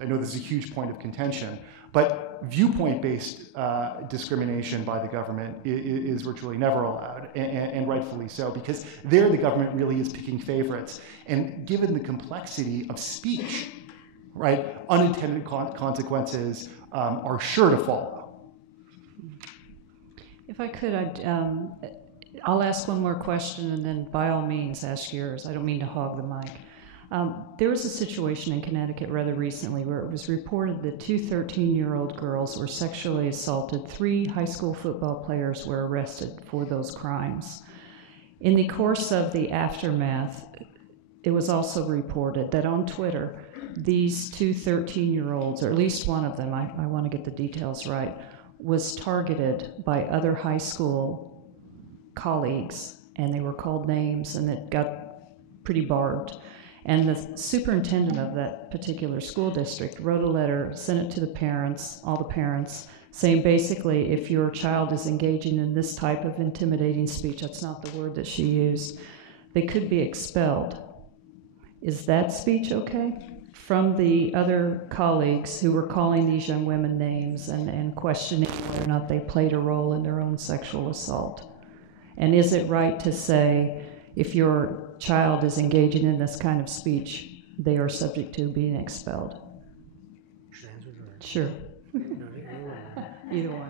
I know this is a huge point of contention, but viewpoint-based discrimination by the government is virtually never allowed, and rightfully so, because there the government really is picking favorites. And given the complexity of speech, right, unintended consequences are sure to follow. If I could, I'll ask one more question, and then by all means ask yours. I don't mean to hog the mic. There was a situation in Connecticut rather recently where it was reported that 2 13-year-old girls were sexually assaulted. 3 high school football players were arrested for those crimes. In the course of the aftermath, it was also reported that on Twitter, these 2 13-year-olds, or at least one of them, I want to get the details right, was targeted by other high school colleagues, and they were called names, and it got pretty barbed. And the superintendent of that particular school district wrote a letter, sent it to the parents, all the parents, saying basically if your child is engaging in this type of intimidating speech, that's not the word that she used, they could be expelled. Is that speech okay? From the other colleagues who were calling these young women names and questioning whether or not they played a role in their own sexual assault. And is it right to say if your child is engaging in this kind of speech, they are subject to being expelled? Sure. Either one.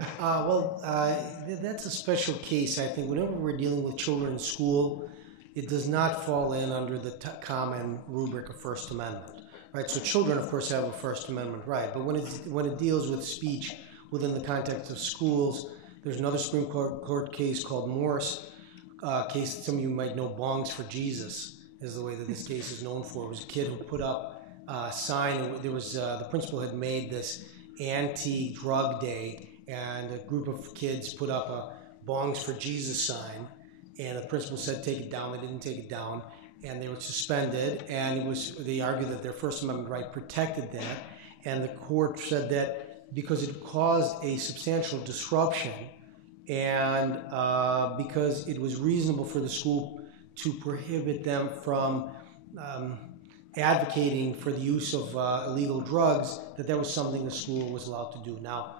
That's a special case, I think. Whenever we're dealing with children in school, it does not fall in under the common rubric of First Amendment. Right, so children, of course, have a First Amendment right, but when it deals with speech within the context of schools, there's another Supreme Court case called Morse, case that some of you might know, Bongs for Jesus is the way that this case is known for. It was a kid who put up a sign, and there was the principal had made this anti-drug day, and a group of kids put up a Bongs for Jesus sign, and the principal said take it down. They didn't take it down, and they were suspended, and they argued that their First Amendment right protected that, and the court said that because it caused a substantial disruption and because it was reasonable for the school to prohibit them from advocating for the use of illegal drugs, that was something the school was allowed to do. Now,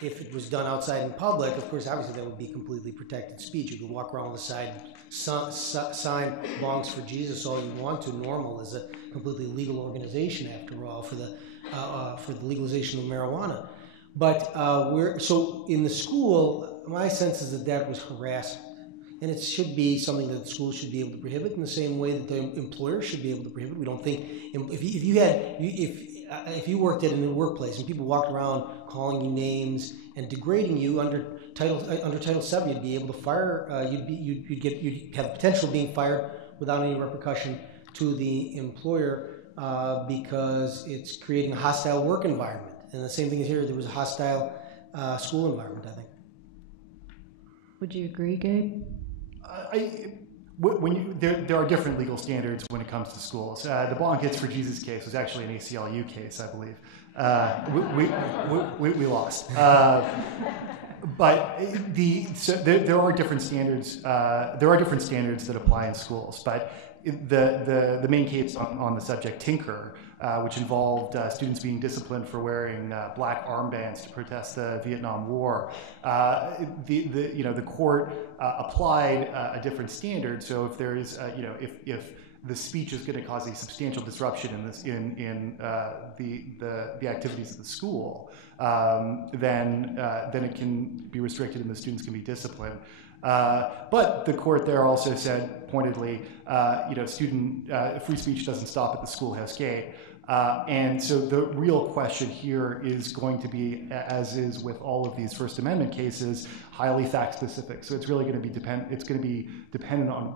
if it was done outside in public, of course, obviously that would be completely protected speech. You could walk around the side, sign Bongs for Jesus all you want to. Normal is a completely legal organization, after all, for the legalization of marijuana. But so in the school, my sense is that was harassment. And it should be something that the school should be able to prohibit in the same way that the employer should be able to prohibit. We don't think if you worked in a workplace and people walked around calling you names and degrading you under Title VII, you'd be able to fire. You'd have potential of being fired without any repercussion to the employer because it's creating a hostile work environment. And the same thing is here. There was a hostile school environment, I think. Would you agree, Gabe? There are different legal standards when it comes to schools. The Blankets for Jesus case was actually an ACLU case, I believe. We lost. But there are different standards. There are different standards that apply in schools. But the main case on the subject, Tinker, which involved students being disciplined for wearing black armbands to protest the Vietnam War. The court applied a different standard. So if there is, if the speech is going to cause a substantial disruption in the activities of the school, then it can be restricted and the students can be disciplined. But the court there also said pointedly, free speech doesn't stop at the schoolhouse gate. And so the real question here is going to be, as is with all of these First Amendment cases, highly fact specific. So it's really going to be dependent on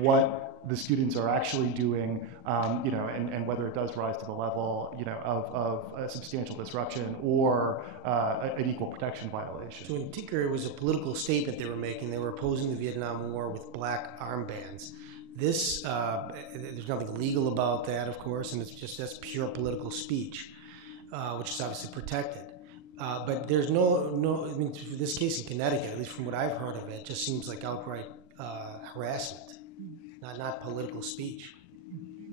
what the students are actually doing, and whether it does rise to the level, of a substantial disruption or an equal protection violation. So in Tinker, it was a political statement they were making. They were opposing the Vietnam War with black armbands. There's nothing legal about that, of course, and that's pure political speech, which is obviously protected. But there's I mean, for this case in Connecticut, at least from what I've heard of it, just seems like outright harassment, not political speech.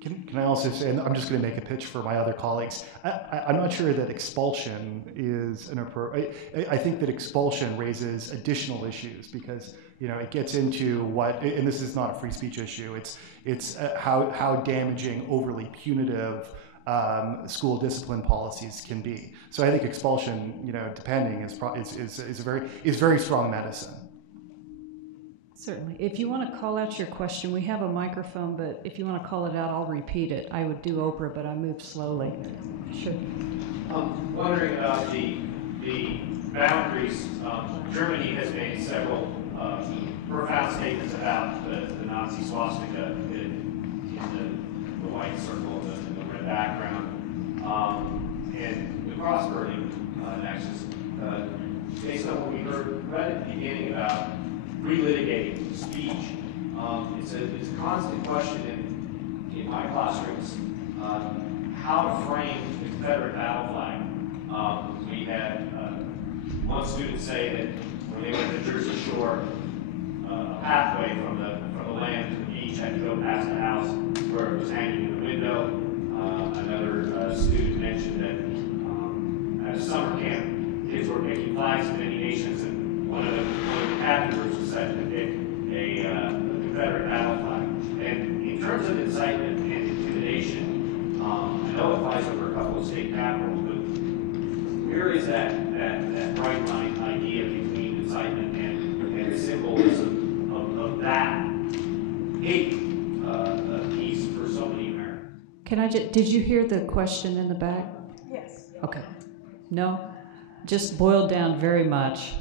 Can I also say, and I'm just going to make a pitch for my other colleagues, I'm not sure that expulsion is an appropriate. I think that expulsion raises additional issues because it gets into what, and this is not a free speech issue. It's how damaging overly punitive school discipline policies can be. So I think expulsion, depending, is very strong medicine. Certainly. If you want to call out your question, we have a microphone, but if you want to call it out, I'll repeat it. I would do Oprah, but I move slowly. Sure. I'm wondering about the boundaries. Germany has made several profound statements about the Nazi swastika in the white circle, the red background, and the cross-burning nexus. Based on what we read at the beginning about relitigating speech, it's a constant question in my classrooms how to frame the Confederate battle flag. We had one student say that when they went to Jersey Shore, a pathway from the land to the beach had to go past the house where it was hanging in the window. Another student mentioned that at a summer camp, kids were picking flags of many nations, and one of the cabin groups decided to pick a Confederate battle flag. And in terms of incitement and intimidation, I know it flies over a couple of state capitals, but where is that bright line idea between incitement and the symbolism of that hate piece for so many Americans? Did you hear the question in the back? Yes. Okay. No? Just boiled down very much.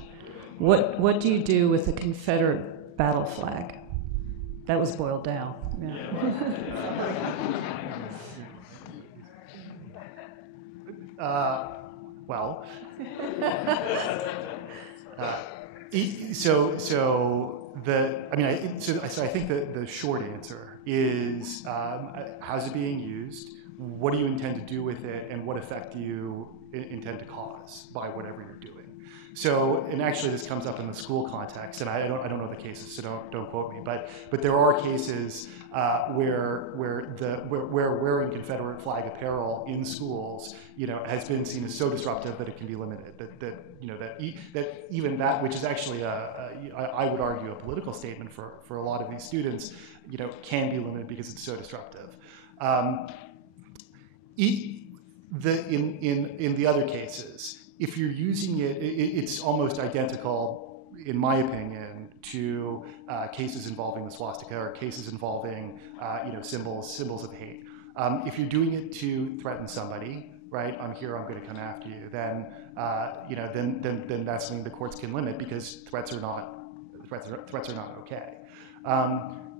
What do you do with the Confederate battle flag? That was boiled down. Yeah. Well, I think the short answer is how's it being used? What do you intend to do with it, and what effect do you intend to cause by whatever you're doing? So, and actually, this comes up in the school context, and I don't know the cases, so don't quote me. But there are cases where wearing Confederate flag apparel in schools, has been seen as so disruptive that it can be limited. That even that, which is actually I would argue a political statement for a lot of these students, can be limited because it's so disruptive. In the other cases, if you're using it, it's almost identical, in my opinion, to cases involving the swastika or cases involving, symbols of hate. If you're doing it to threaten somebody, right? I'm here, I'm going to come after you. Then, then that's something the courts can limit because threats are not okay.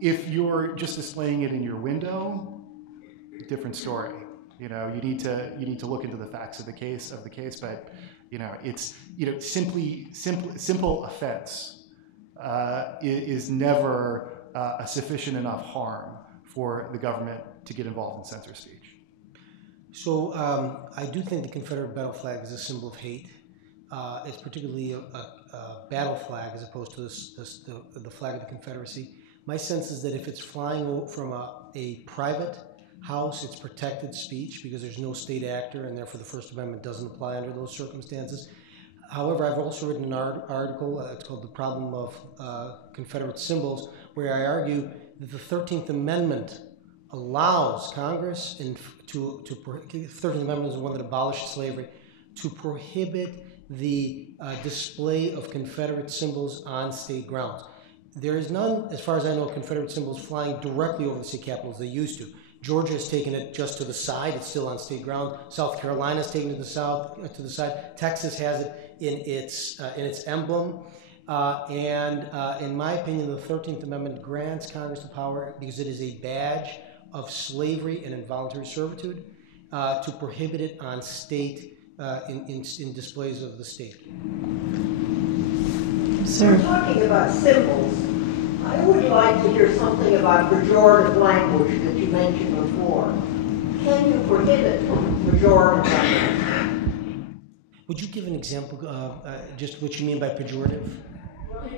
If you're just displaying it in your window, different story. You need to look into the facts of the case, but it's simple offense is never a sufficient enough harm for the government to get involved in censor speech. So I do think the Confederate battle flag is a symbol of hate. It's particularly a battle flag as opposed to the flag of the Confederacy. My sense is that if it's flying from a private house, it's protected speech because there's no state actor, and therefore the First Amendment doesn't apply under those circumstances. However, I've also written an article, it's called The Problem of Confederate Symbols, where I argue that the 13th Amendment allows Congress, the 13th Amendment is the one that abolished slavery, to prohibit the display of Confederate symbols on state grounds. There is none, as far as I know, Confederate symbols flying directly over the state capitals. They used to. Georgia has taken it just to the side. It's still on state ground. South Carolina has taken it to the side. Texas has it in its emblem. In my opinion, the 13th Amendment grants Congress the power, because it is a badge of slavery and involuntary servitude, to prohibit it on state, in displays of the state. Sir. We're talking about symbols. I would like to hear something about pejorative language that you mentioned before. Can you prohibit pejorative language? Would you give an example of just what you mean by pejorative?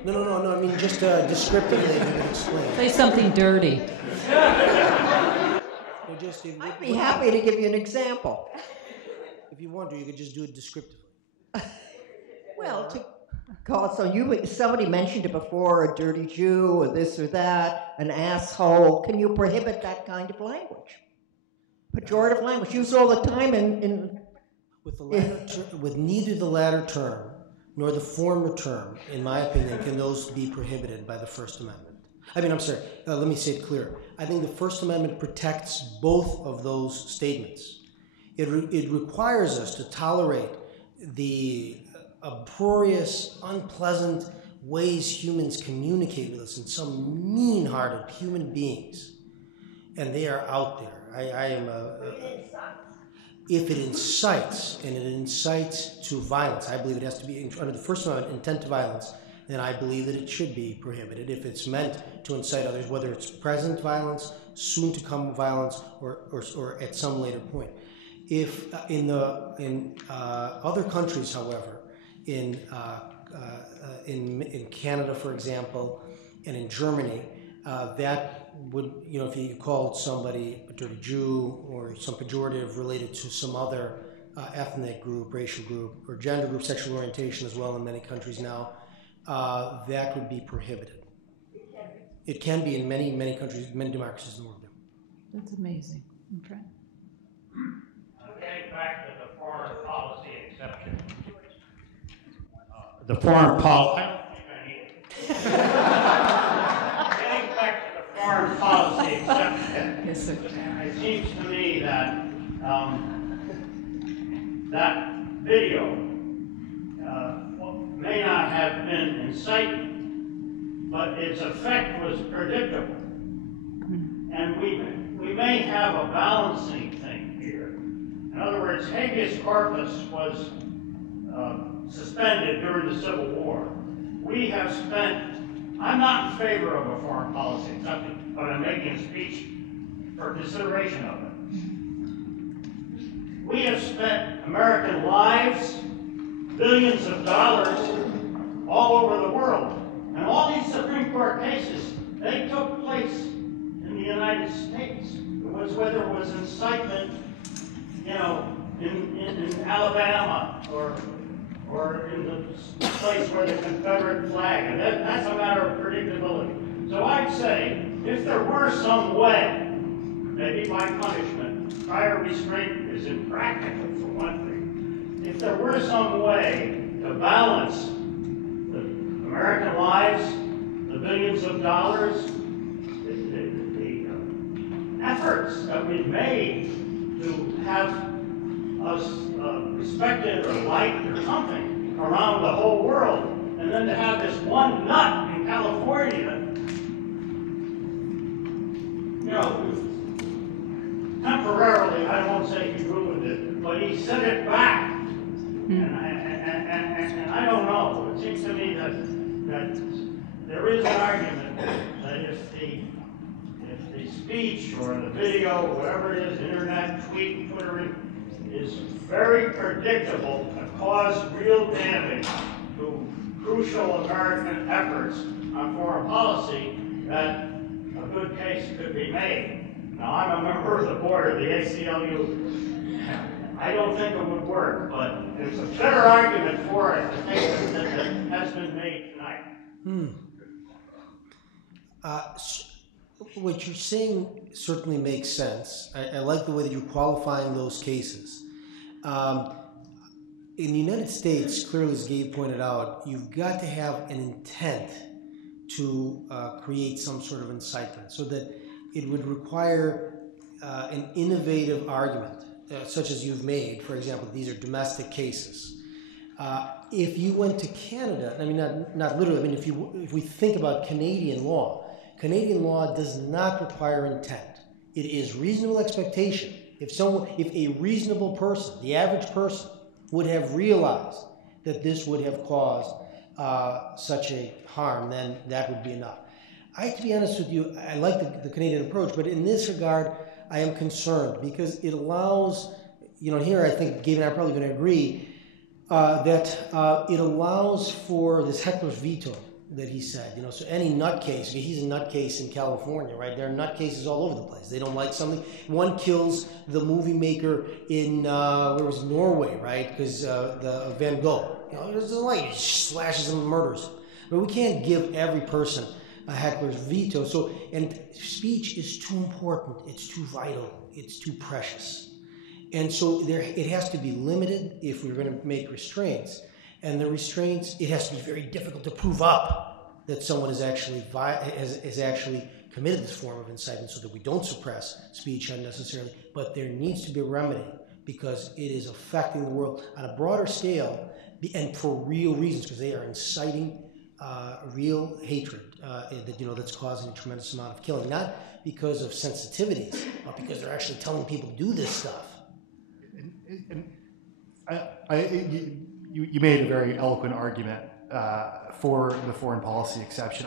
No. I mean, just descriptively, if you could explain. Say something dirty. I'd be happy to give you an example. If you want to, you could just do it descriptively. Well, somebody mentioned it before, a dirty Jew, or this or that, an asshole. Can you prohibit that kind of language? Pejorative language, used all the time with neither the latter term nor the former term, in my opinion, can those be prohibited by the First Amendment. Let me say it clear. I think the First Amendment protects both of those statements. It requires us to tolerate the uproarious, unpleasant ways humans communicate with us, and some mean-hearted human beings, and they are out there. If it incites, and it incites to violence, I believe it has to be, under the First Amendment, intent to violence, then I believe that it should be prohibited. If it's meant to incite others, whether it's present violence, soon-to-come violence, or at some later point. If in other countries, however, in Canada, for example, and in Germany, that would, if you called somebody a dirty Jew or some pejorative related to some other ethnic group, racial group, or gender group, sexual orientation as well in many countries now, that would be prohibited. It can be in many, many countries, many democracies in the world. That's amazing. Okay. Getting back to the foreign policy exception. The foreign policy. I don't think I need it. Getting back to the foreign policy exception. Yes, sir. It seems to me that that video may not have been inciting, but its effect was predictable. And we may have a balancing thing here. In other words, habeas corpus was suspended during the Civil War. We have spent, I'm not in favor of a foreign policy exception, but I'm making a speech for consideration of it. We have spent American lives, billions of dollars all over the world. And all these Supreme Court cases, they took place in the United States. It was whether it was incitement, in Alabama or in the place where the Confederate flag, and that's a matter of predictability. So I'd say, if there were some way, maybe by punishment, prior restraint is impractical for one thing. If there were some way to balance the American lives, the billions of dollars, the efforts that we've made to have us respected or liked or something around the whole world, and then to have this one nut in California, temporarily, I won't say he ruined it, but he set it back. And I don't know. It seems to me that there is an argument that if the speech or the video, whatever it is, internet, tweet, Twittering, is very predictable and cause real damage to crucial American efforts on foreign policy, that a good case could be made. Now, I'm a member of the board of the ACLU. I don't think it would work, but there's a better argument for it that has been made tonight. What you're saying certainly makes sense. I like the way that you're qualifying those cases. In the United States, clearly, as Gabe pointed out, you've got to have an intent to create some sort of incitement, so that it would require an innovative argument, such as you've made. For example, these are domestic cases. If you went to Canada, I mean, not literally, I mean, if we think about Canadian law does not require intent. It is reasonable expectation. If a reasonable person, the average person, would have realized that this would have caused such a harm, then that would be enough. To be honest with you, I like the Canadian approach, but in this regard, I am concerned because it allows, here I think Gabe and I are probably going to agree, that it allows for this heckler's veto that he said, so any nutcase, he's a nutcase in California, right? There are nutcases all over the place. They don't like something. One kills the movie maker in, Norway, right? Because the Van Gogh, there's a light, he slashes him and murders him. But we can't give every person a heckler's veto. So, and speech is too important. It's too vital. It's too precious. And so it has to be limited if we're going to make restraints. And the restraints, it has to be very difficult to prove up that someone is actually committed this form of incitement, so that we don't suppress speech unnecessarily. But there needs to be a remedy because it is affecting the world on a broader scale and for real reasons, because they are inciting real hatred that's causing a tremendous amount of killing, not because of sensitivities, but because they're actually telling people to do this stuff. You made a very eloquent argument for the foreign policy exception.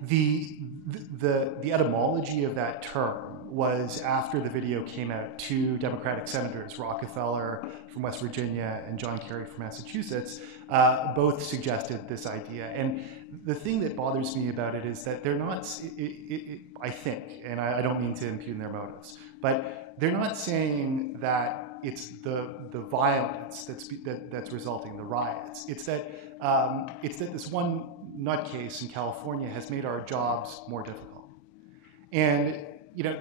The etymology of that term, was after the video came out, two Democratic senators, Rockefeller from West Virginia and John Kerry from Massachusetts, both suggested this idea. And the thing that bothers me about it is that they're not, I think, and I don't mean to impugn their motives, but they're not saying that it's the violence that's resulting, the riots. It's that this one nutcase in California has made our jobs more difficult. And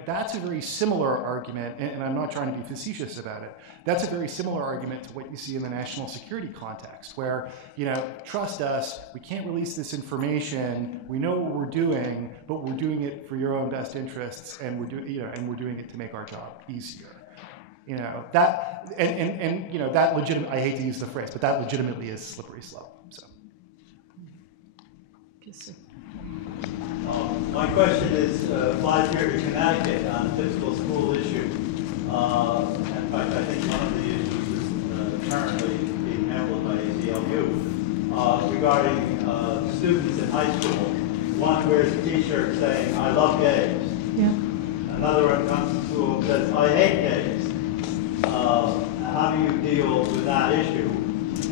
that's a very similar argument, and I'm not trying to be facetious about it. That's a very similar argument to what you see in the national security context, where, trust us, we can't release this information, we know what we're doing, but we're doing it for your own best interests, and we're doing it to make our job easier. That legitimate, I hate to use the phrase, but that legitimately is slippery slope. So. My question applies here to Connecticut on a typical school issue. In fact, I think one of the issues is currently being handled by ACLU regarding students in high school. One wears a T-shirt saying, "I love gays." Yeah. Another one comes to school and says, "I hate gays." How do you deal with that issue?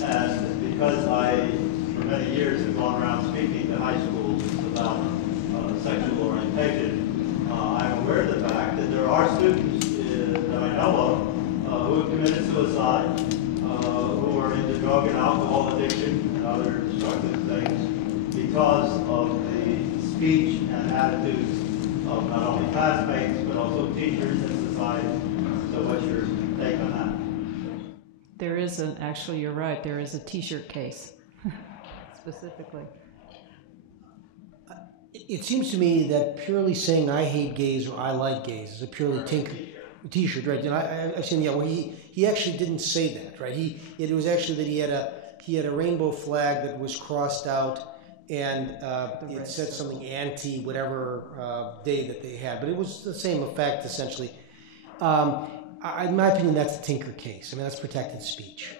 And because I, for many years, have gone around speaking to high schools about sexual orientation, I'm aware of the fact that there are students that I know of who have committed suicide, who are into drug and alcohol addiction and other destructive things because of the speech and attitudes of not only classmates but also teachers and society. So what's your take on that? There is actually, you're right, there is a T-shirt case, specifically. It seems to me that purely saying I hate gays or I like gays is a purely T-shirt, right? And I've seen, well, he actually didn't say that, right? It was actually that he had a rainbow flag that was crossed out, and it said something anti whatever day that they had, but it was the same effect essentially. In my opinion, that's the Tinker case. I mean, that's protected speech.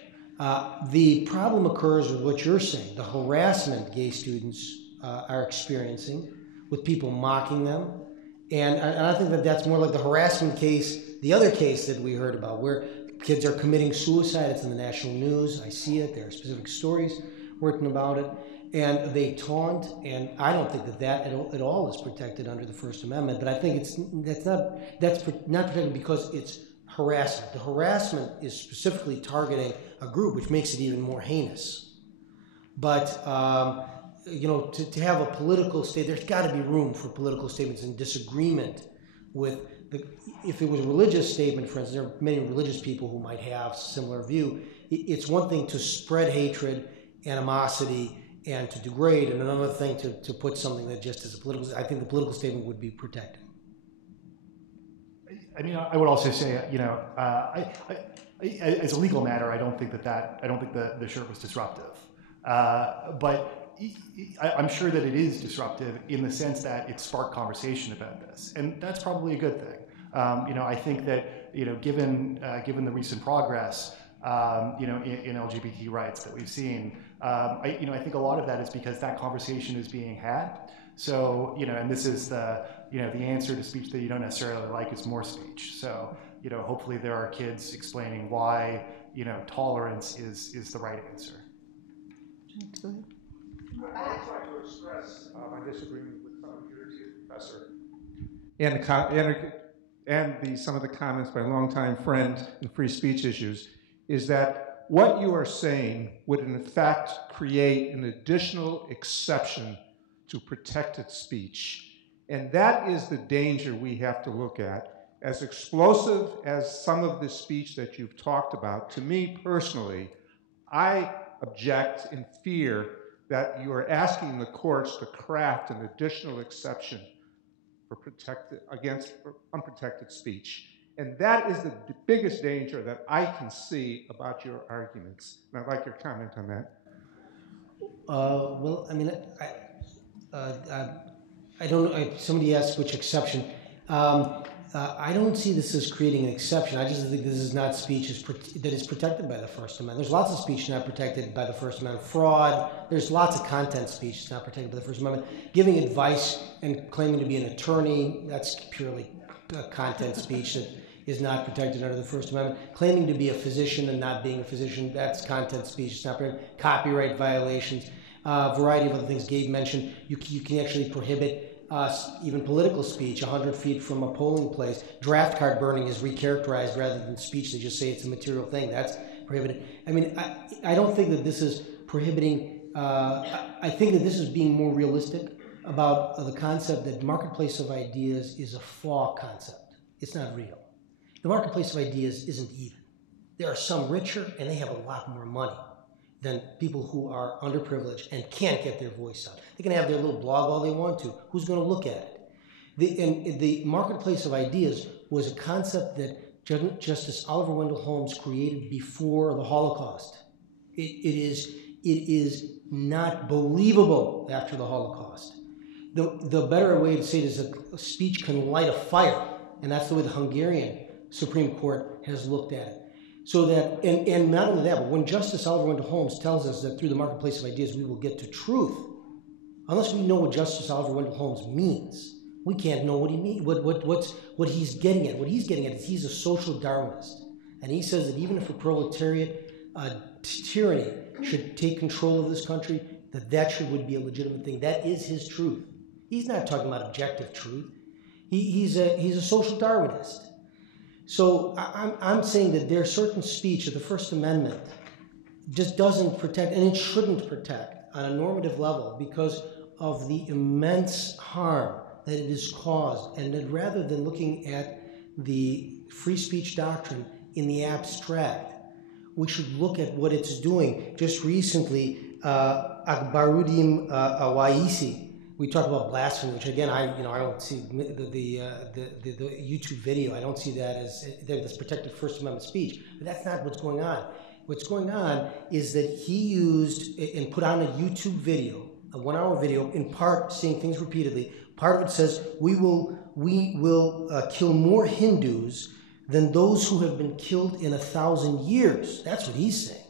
The problem occurs with what you're saying, the harassment gay students are experiencing with people mocking them. And I think that that's more like the harassment case, the other case that we heard about, where kids are committing suicide. It's in the national news. I see it. There are specific stories written about it. And they taunt, and I don't think that at all is protected under the First Amendment. But I think that's not protected because it's harassment. The harassment is specifically targeting a group, which makes it even more heinous. But to have a political state, there's got to be room for political statements in disagreement with if it was a religious statement, for instance, there are many religious people who might have similar view. It's one thing to spread hatred, animosity, and to degrade, and another thing to put something that just is a political. I think the political statement would be protected. I mean, I would also say, as a legal matter, I don't think the shirt was disruptive, but I'm sure that it is disruptive in the sense that it sparked conversation about this, and that's probably a good thing. I think that given the recent progress, in LGBT rights that we've seen, I think a lot of that is because that conversation is being had. So and this is the answer to speech that you don't necessarily like is more speech. So hopefully there are kids explaining why tolerance is the right answer. Go ahead. I would try to express my disagreement with your professor and some of the comments by a longtime friend in free speech issues, is that what you are saying would in fact create an additional exception to protected speech. And that is the danger we have to look at. As explosive as some of the speech that you've talked about, to me personally, I object and fear that you are asking the courts to craft an additional exception against unprotected speech. And that is the biggest danger that I can see about your arguments. And I'd like your comment on that. Well, I mean, I don't know. Somebody asked which exception. I don't see this as creating an exception. I just think this is not speech that is protected by the First Amendment. There's lots of speech not protected by the First Amendment. Fraud, there's lots of content speech that's not protected by the First Amendment. Giving advice and claiming to be an attorney, that's purely content speech that is not protected under the First Amendment. Claiming to be a physician and not being a physician, that's content speech. It's not protected. Copyright violations, a variety of other things Gabe mentioned. You can actually prohibit even political speech 100 feet from a polling place. Draft card burning is recharacterized rather than speech. They just say it's a material thing. That's prohibited. I mean, I don't think that this is prohibiting. I think that this is being more realistic about the concept that marketplace of ideas is a flaw concept. It's not real. The marketplace of ideas isn't even. There are some richer, and they have a lot more money than people who are underprivileged and can't get their voice out. They can have their little blog all they want to. Who's going to look at it? The marketplace of ideas was a concept that Justice Oliver Wendell Holmes created before the Holocaust. It is not believable after the Holocaust. The better way to say it is that speech can light a fire, and that's the way the Hungarian Supreme Court has looked at it. So that, and not only that, but when Justice Oliver Wendell Holmes tells us that through the marketplace of ideas we will get to truth, unless we know what Justice Oliver Wendell Holmes means, we can't know what he means. What he's getting at. What he's getting at is he's a social Darwinist, and he says that even if a proletariat tyranny should take control of this country, that would be a legitimate thing. That is his truth. He's not talking about objective truth. He's a social Darwinist. So I'm saying that there's certain speech of the First Amendment just doesn't protect, and it shouldn't protect on a normative level because of the immense harm that it has caused. And that rather than looking at the free speech doctrine in the abstract, we should look at what it's doing. Just recently, Akbaruddin Waisi, we talked about blasphemy, which again, I don't see the YouTube video. I don't see that as this protected First Amendment speech. But that's not what's going on. What's going on is that he used and put on a YouTube video, a 1-hour video, in part saying things repeatedly. Part of it says we will kill more Hindus than those who have been killed in 1,000 years. That's what he's saying,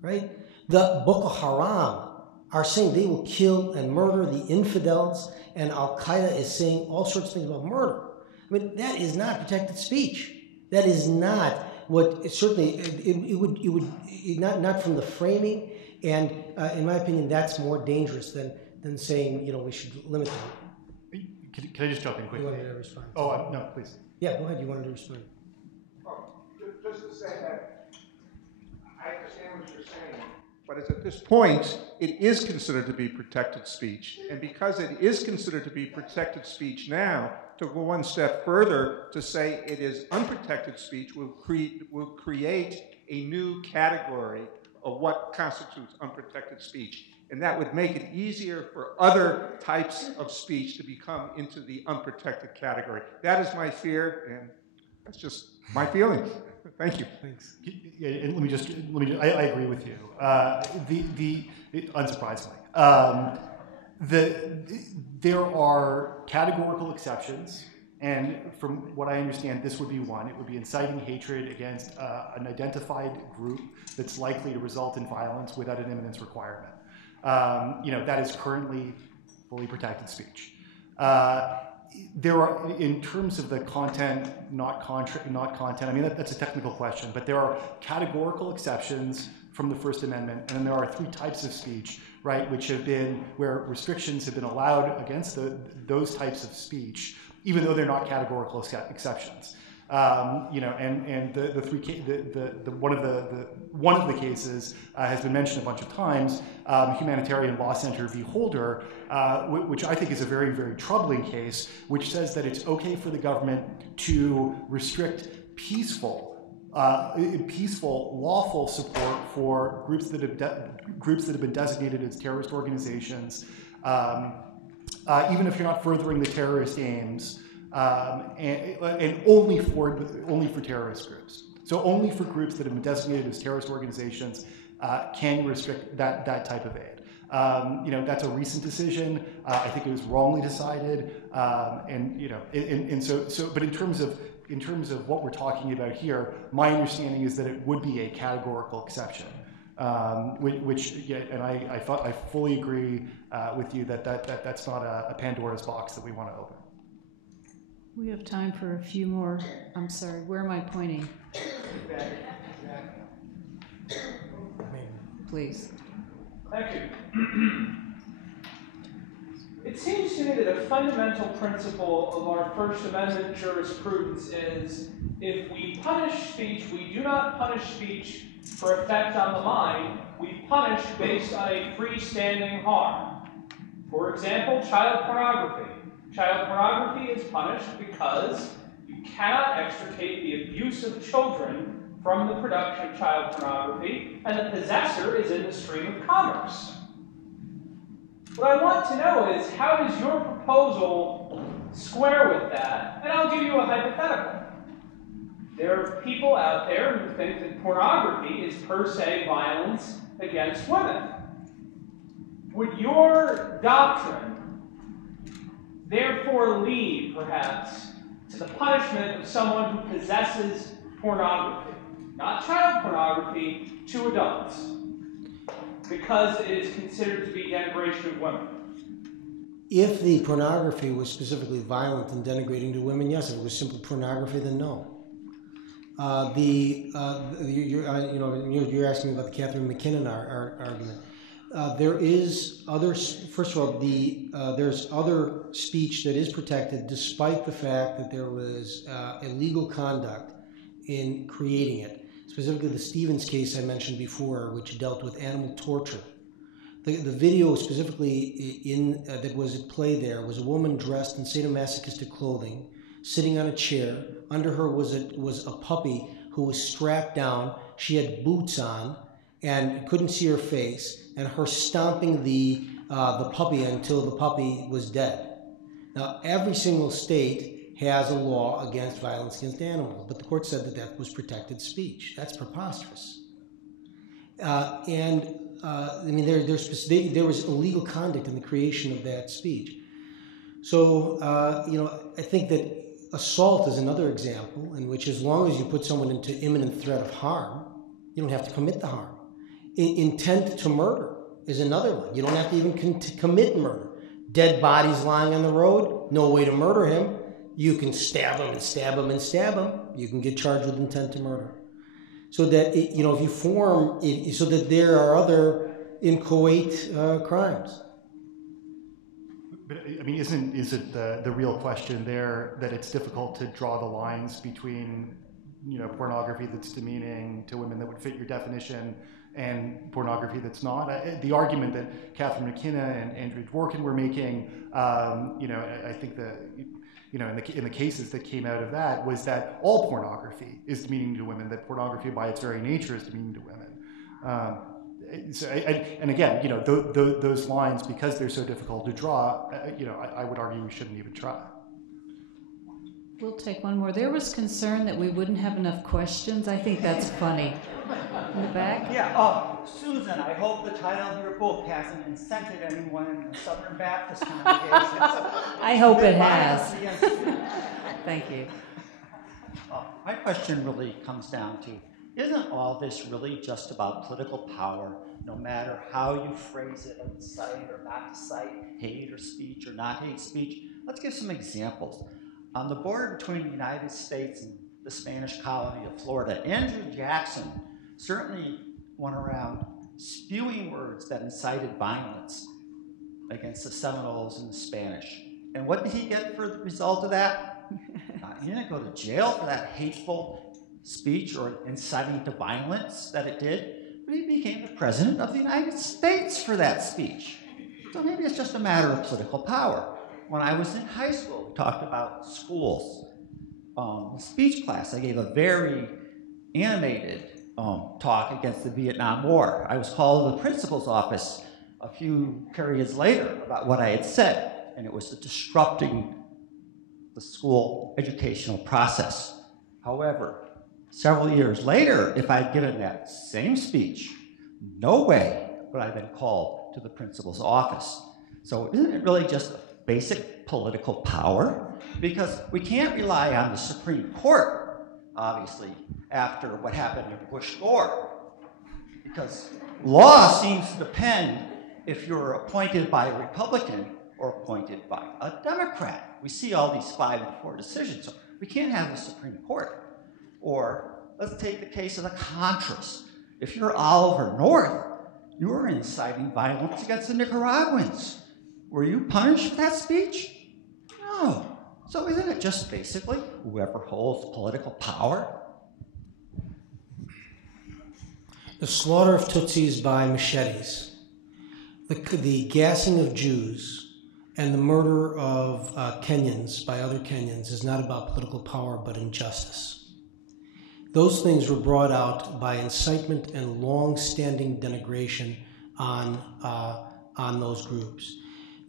right? The Boko Haram are saying they will kill and murder the infidels, and Al-Qaeda is saying all sorts of things about murder. I mean, that is not protected speech. That is not what, certainly, it would not from the framing, and in my opinion, that's more dangerous than saying, we should limit them. Can I just jump in quickly? You wanted to respond? Oh, no, please. Yeah, go ahead. You wanted to respond. Just to say that I understand what you're saying, but it's at this point, it is considered to be protected speech. And because it is considered to be protected speech now, to go one step further to say it is unprotected speech will create a new category of what constitutes unprotected speech. And that would make it easier for other types of speech to become into the unprotected category. That is my fear, and that's just my feeling. Thank you. Thanks. Yeah, and I agree with you. Unsurprisingly, there are categorical exceptions, and from what I understand, this would be one. It would be inciting hatred against an identified group that's likely to result in violence without an imminence requirement. That is currently fully protected speech. There are, in terms of the content, not content, I mean, that's a technical question, but there are categorical exceptions from the First Amendment, and then there are 3 types of speech, right, where restrictions have been allowed against those types of speech, even though they're not categorical exceptions. One of the cases has been mentioned a bunch of times, Humanitarian Law Center v. Holder, which I think is a very, very troubling case, which says that it's okay for the government to restrict peaceful, lawful support for groups that have been designated as terrorist organizations, even if you're not furthering the terrorist aims. And only for terrorist groups. So only for groups that have been designated as terrorist organizations can you restrict that type of aid. That's a recent decision. I think it was wrongly decided. But in terms of what we're talking about here, my understanding is that it would be a categorical exception. And I fully agree with you that that's not a Pandora's box that we want to open. We have time for a few more. I'm sorry, where am I pointing? Please. Thank you. It seems to me that a fundamental principle of our First Amendment jurisprudence is if we punish speech, we do not punish speech for effect on the mind, we punish based on a freestanding harm. For example, child pornography. Child pornography is punished because you cannot extricate the abuse of children from the production of child pornography, and the possessor is in the stream of commerce. What I want to know is, how does your proposal square with that? And I'll give you a hypothetical. There are people out there who think that pornography is per se violence against women. Would your doctrine therefore lead, perhaps, to the punishment of someone who possesses pornography, not child pornography, to adults, because it is considered to be denigration of women? If the pornography was specifically violent and denigrating to women, yes. If it was simple pornography, then no. You're asking about the Catherine McKinnon argument. There is other. First of all, there's other speech that is protected, despite the fact that there was illegal conduct in creating it. Specifically, the Stevens case I mentioned before, which dealt with animal torture. The video specifically that was at play there was a woman dressed in sadomasochistic clothing, sitting on a chair. Under her was a puppy who was strapped down. She had boots on and couldn't see her face, and her stomping the puppy until the puppy was dead. Now, every single state has a law against violence against animals, but the court said that was protected speech. That's preposterous. There was illegal conduct in the creation of that speech. So, I think that assault is another example in which, as long as you put someone into imminent threat of harm, you don't have to commit the harm. Intent to murder is another one. You don't have to even commit murder. Dead bodies lying on the road, no way to murder him. You can stab him and stab him and stab him. You can get charged with intent to murder. So that, if you form, so that there are other inchoate crimes. But I mean, is it the real question there that it's difficult to draw the lines between, pornography that's demeaning to women that would fit your definition and pornography that's not? The argument that Catherine McKenna and Andrew Dworkin were making, I think that, in the cases that came out of that was that all pornography is demeaning to women, that pornography by its very nature is demeaning to women. And again, those lines, because they're so difficult to draw, I would argue we shouldn't even try. We'll take one more. There was concern that we wouldn't have enough questions. I think that's funny. In the back? Yeah, Susan, I hope the title of your book hasn't incented anyone in the Southern Baptist congregation. I hope it has. Thank you. My question really comes down to, isn't all this really just about political power, no matter how you phrase it, and cite or not to cite, hate or speech or not hate speech? Let's give some examples. On the border between the United States and the Spanish colony of Florida, Andrew Jackson certainly went around spewing words that incited violence against the Seminoles and the Spanish. And what did he get for the result of that? He didn't go to jail for that hateful speech or inciting to violence that it did, but he became the president of the United States for that speech. So maybe it's just a matter of political power. When I was in high school, we talked about schools. Speech class, I gave a very animated talk against the Vietnam War. I was called to the principal's office a few periods later about what I had said, and it was disrupting the school educational process. However, several years later, if I'd given that same speech, no way would I have been called to the principal's office. So isn't it really just basic political power? Because we can't rely on the Supreme Court, obviously, after what happened in Bush-Gore. Because law seems to depend if you're appointed by a Republican or appointed by a Democrat. We see all these 5-4 decisions. So we can't have the Supreme Court. Or let's take the case of the Contras. If you're Oliver North, you were inciting violence against the Nicaraguans. Were you punished for that speech? No. So isn't it just basically whoever holds political power? The slaughter of Tutsis by machetes, the gassing of Jews, and the murder of Kenyans by other Kenyans is not about political power but injustice. Those things were brought out by incitement and long-standing denigration on those groups.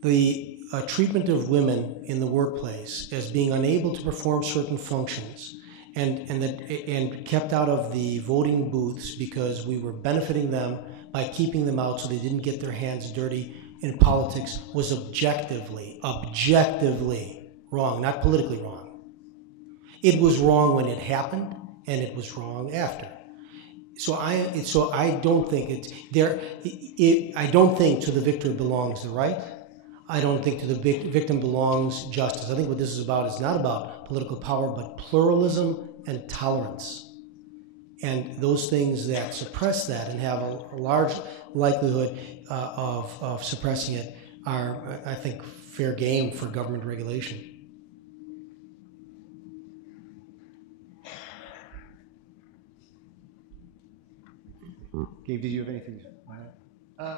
The treatment of women in the workplace as being unable to perform certain functions and kept out of the voting booths because we were benefiting them by keeping them out so they didn't get their hands dirty in politics was objectively wrong, not politically wrong. It was wrong when it happened, and it was wrong after. So I don't think it's there. I don't think to the victor belongs the right. I don't think to the victim belongs justice. I think what this is about is not about political power, but pluralism and tolerance. And those things that suppress that and have a large likelihood of suppressing it are, I think, fair game for government regulation. Gabe, did you have anything to add? No.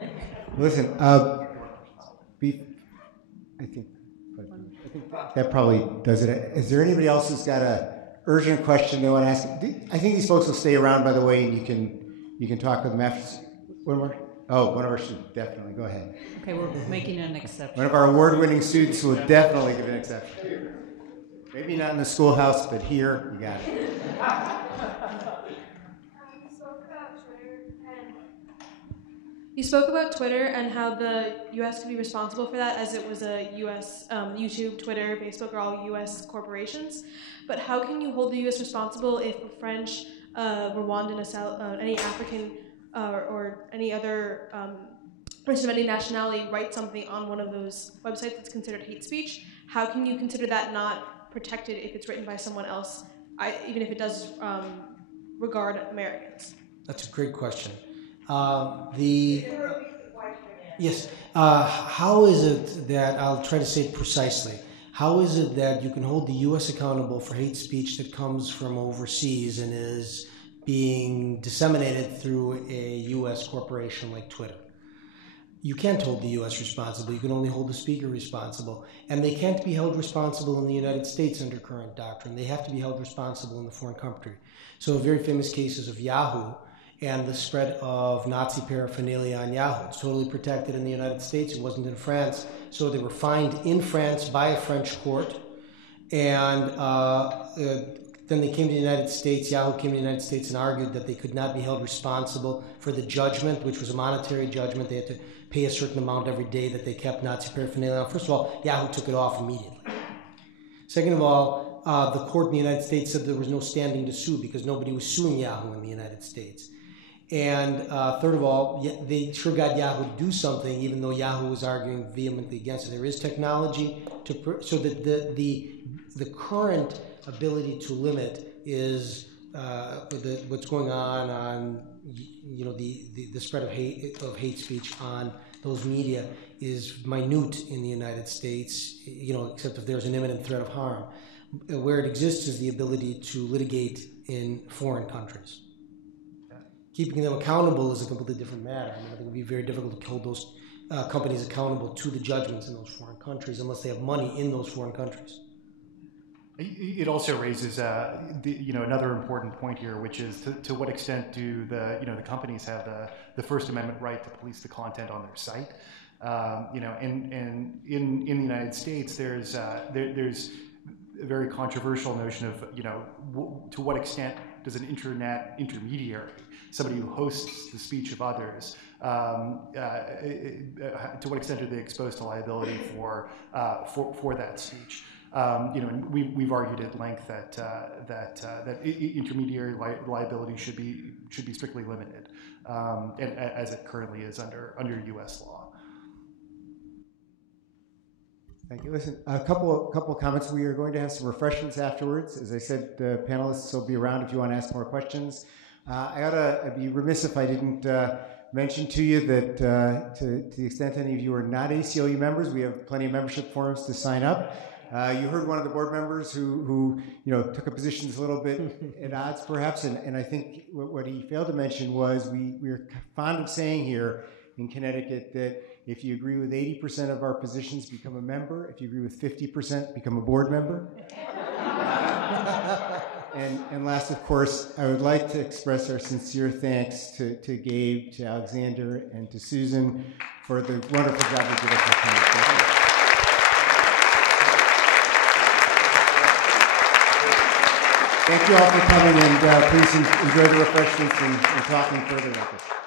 Okay. Listen, I think that probably does it. Is there anybody else who's got an urgent question they want to ask? I think these folks will stay around, by the way, and you can talk with them after. One more? Oh, one of our students, definitely. Go ahead. Okay, we're making an exception. One of our award-winning students will definitely give an exception. Maybe not in the schoolhouse, but here, you got it. You spoke about Twitter and how the U.S. could be responsible for that, as it was a U.S. YouTube, Twitter, Facebook are all U.S. corporations. But how can you hold the U.S. responsible if a French, Rwandan, any African, or any other person of any nationality writes something on one of those websites that's considered hate speech? How can you consider that not protected if it's written by someone else, even if it does regard Americans? That's a great question. Yes. How is it that, I'll try to say it precisely, how is it that you can hold the U.S. accountable for hate speech that comes from overseas and is being disseminated through a U.S. corporation like Twitter? You can't hold the U.S. responsible. You can only hold the speaker responsible. And they can't be held responsible in the United States under current doctrine. They have to be held responsible in the foreign country. So very famous cases of Yahoo and the spread of Nazi paraphernalia on Yahoo. It's totally protected in the United States. It wasn't in France. So they were fined in France by a French court. And then they came to the United States. Yahoo came to the United States and argued that they could not be held responsible for the judgment, which was a monetary judgment. They had to pay a certain amount every day that they kept Nazi paraphernalia on. First of all, Yahoo took it off immediately. Second of all, the court in the United States said there was no standing to sue because nobody was suing Yahoo in the United States. And third of all, they sure got Yahoo to do something, even though Yahoo was arguing vehemently against it. There is technology so that the current ability to limit is what's going on the spread of hate speech on those media is minute in the United States, except if there's an imminent threat of harm. Where it exists is the ability to litigate in foreign countries. Keeping them accountable is a completely different matter. I think it would be very difficult to hold those companies accountable to the judgments in those foreign countries unless they have money in those foreign countries. It also raises another important point here, which is to what extent do the companies have the First Amendment right to police the content on their site? And in the United States, there's a very controversial notion of to what extent does an internet intermediary, somebody who hosts the speech of others, to what extent are they exposed to liability for that speech? And we've argued at length that intermediary liability should be strictly limited, as it currently is under U.S. law. Thank you. Listen, a couple of comments. We are going to have some refreshments afterwards. As I said, the panelists will be around if you want to ask more questions. I'd be remiss if I didn't mention to you that to the extent any of you are not ACLU members, we have plenty of membership forms to sign up. You heard one of the board members who took a position that's a little bit at odds perhaps, and I think what he failed to mention was we're fond of saying here in Connecticut that if you agree with 80% of our positions, become a member. If you agree with 50%, become a board member. And last, of course, I would like to express our sincere thanks to Gabe, to Alexander, and to Susan for the wonderful job they did at Thank you. Thank you all for coming, and please enjoy the refreshments and talking further with us.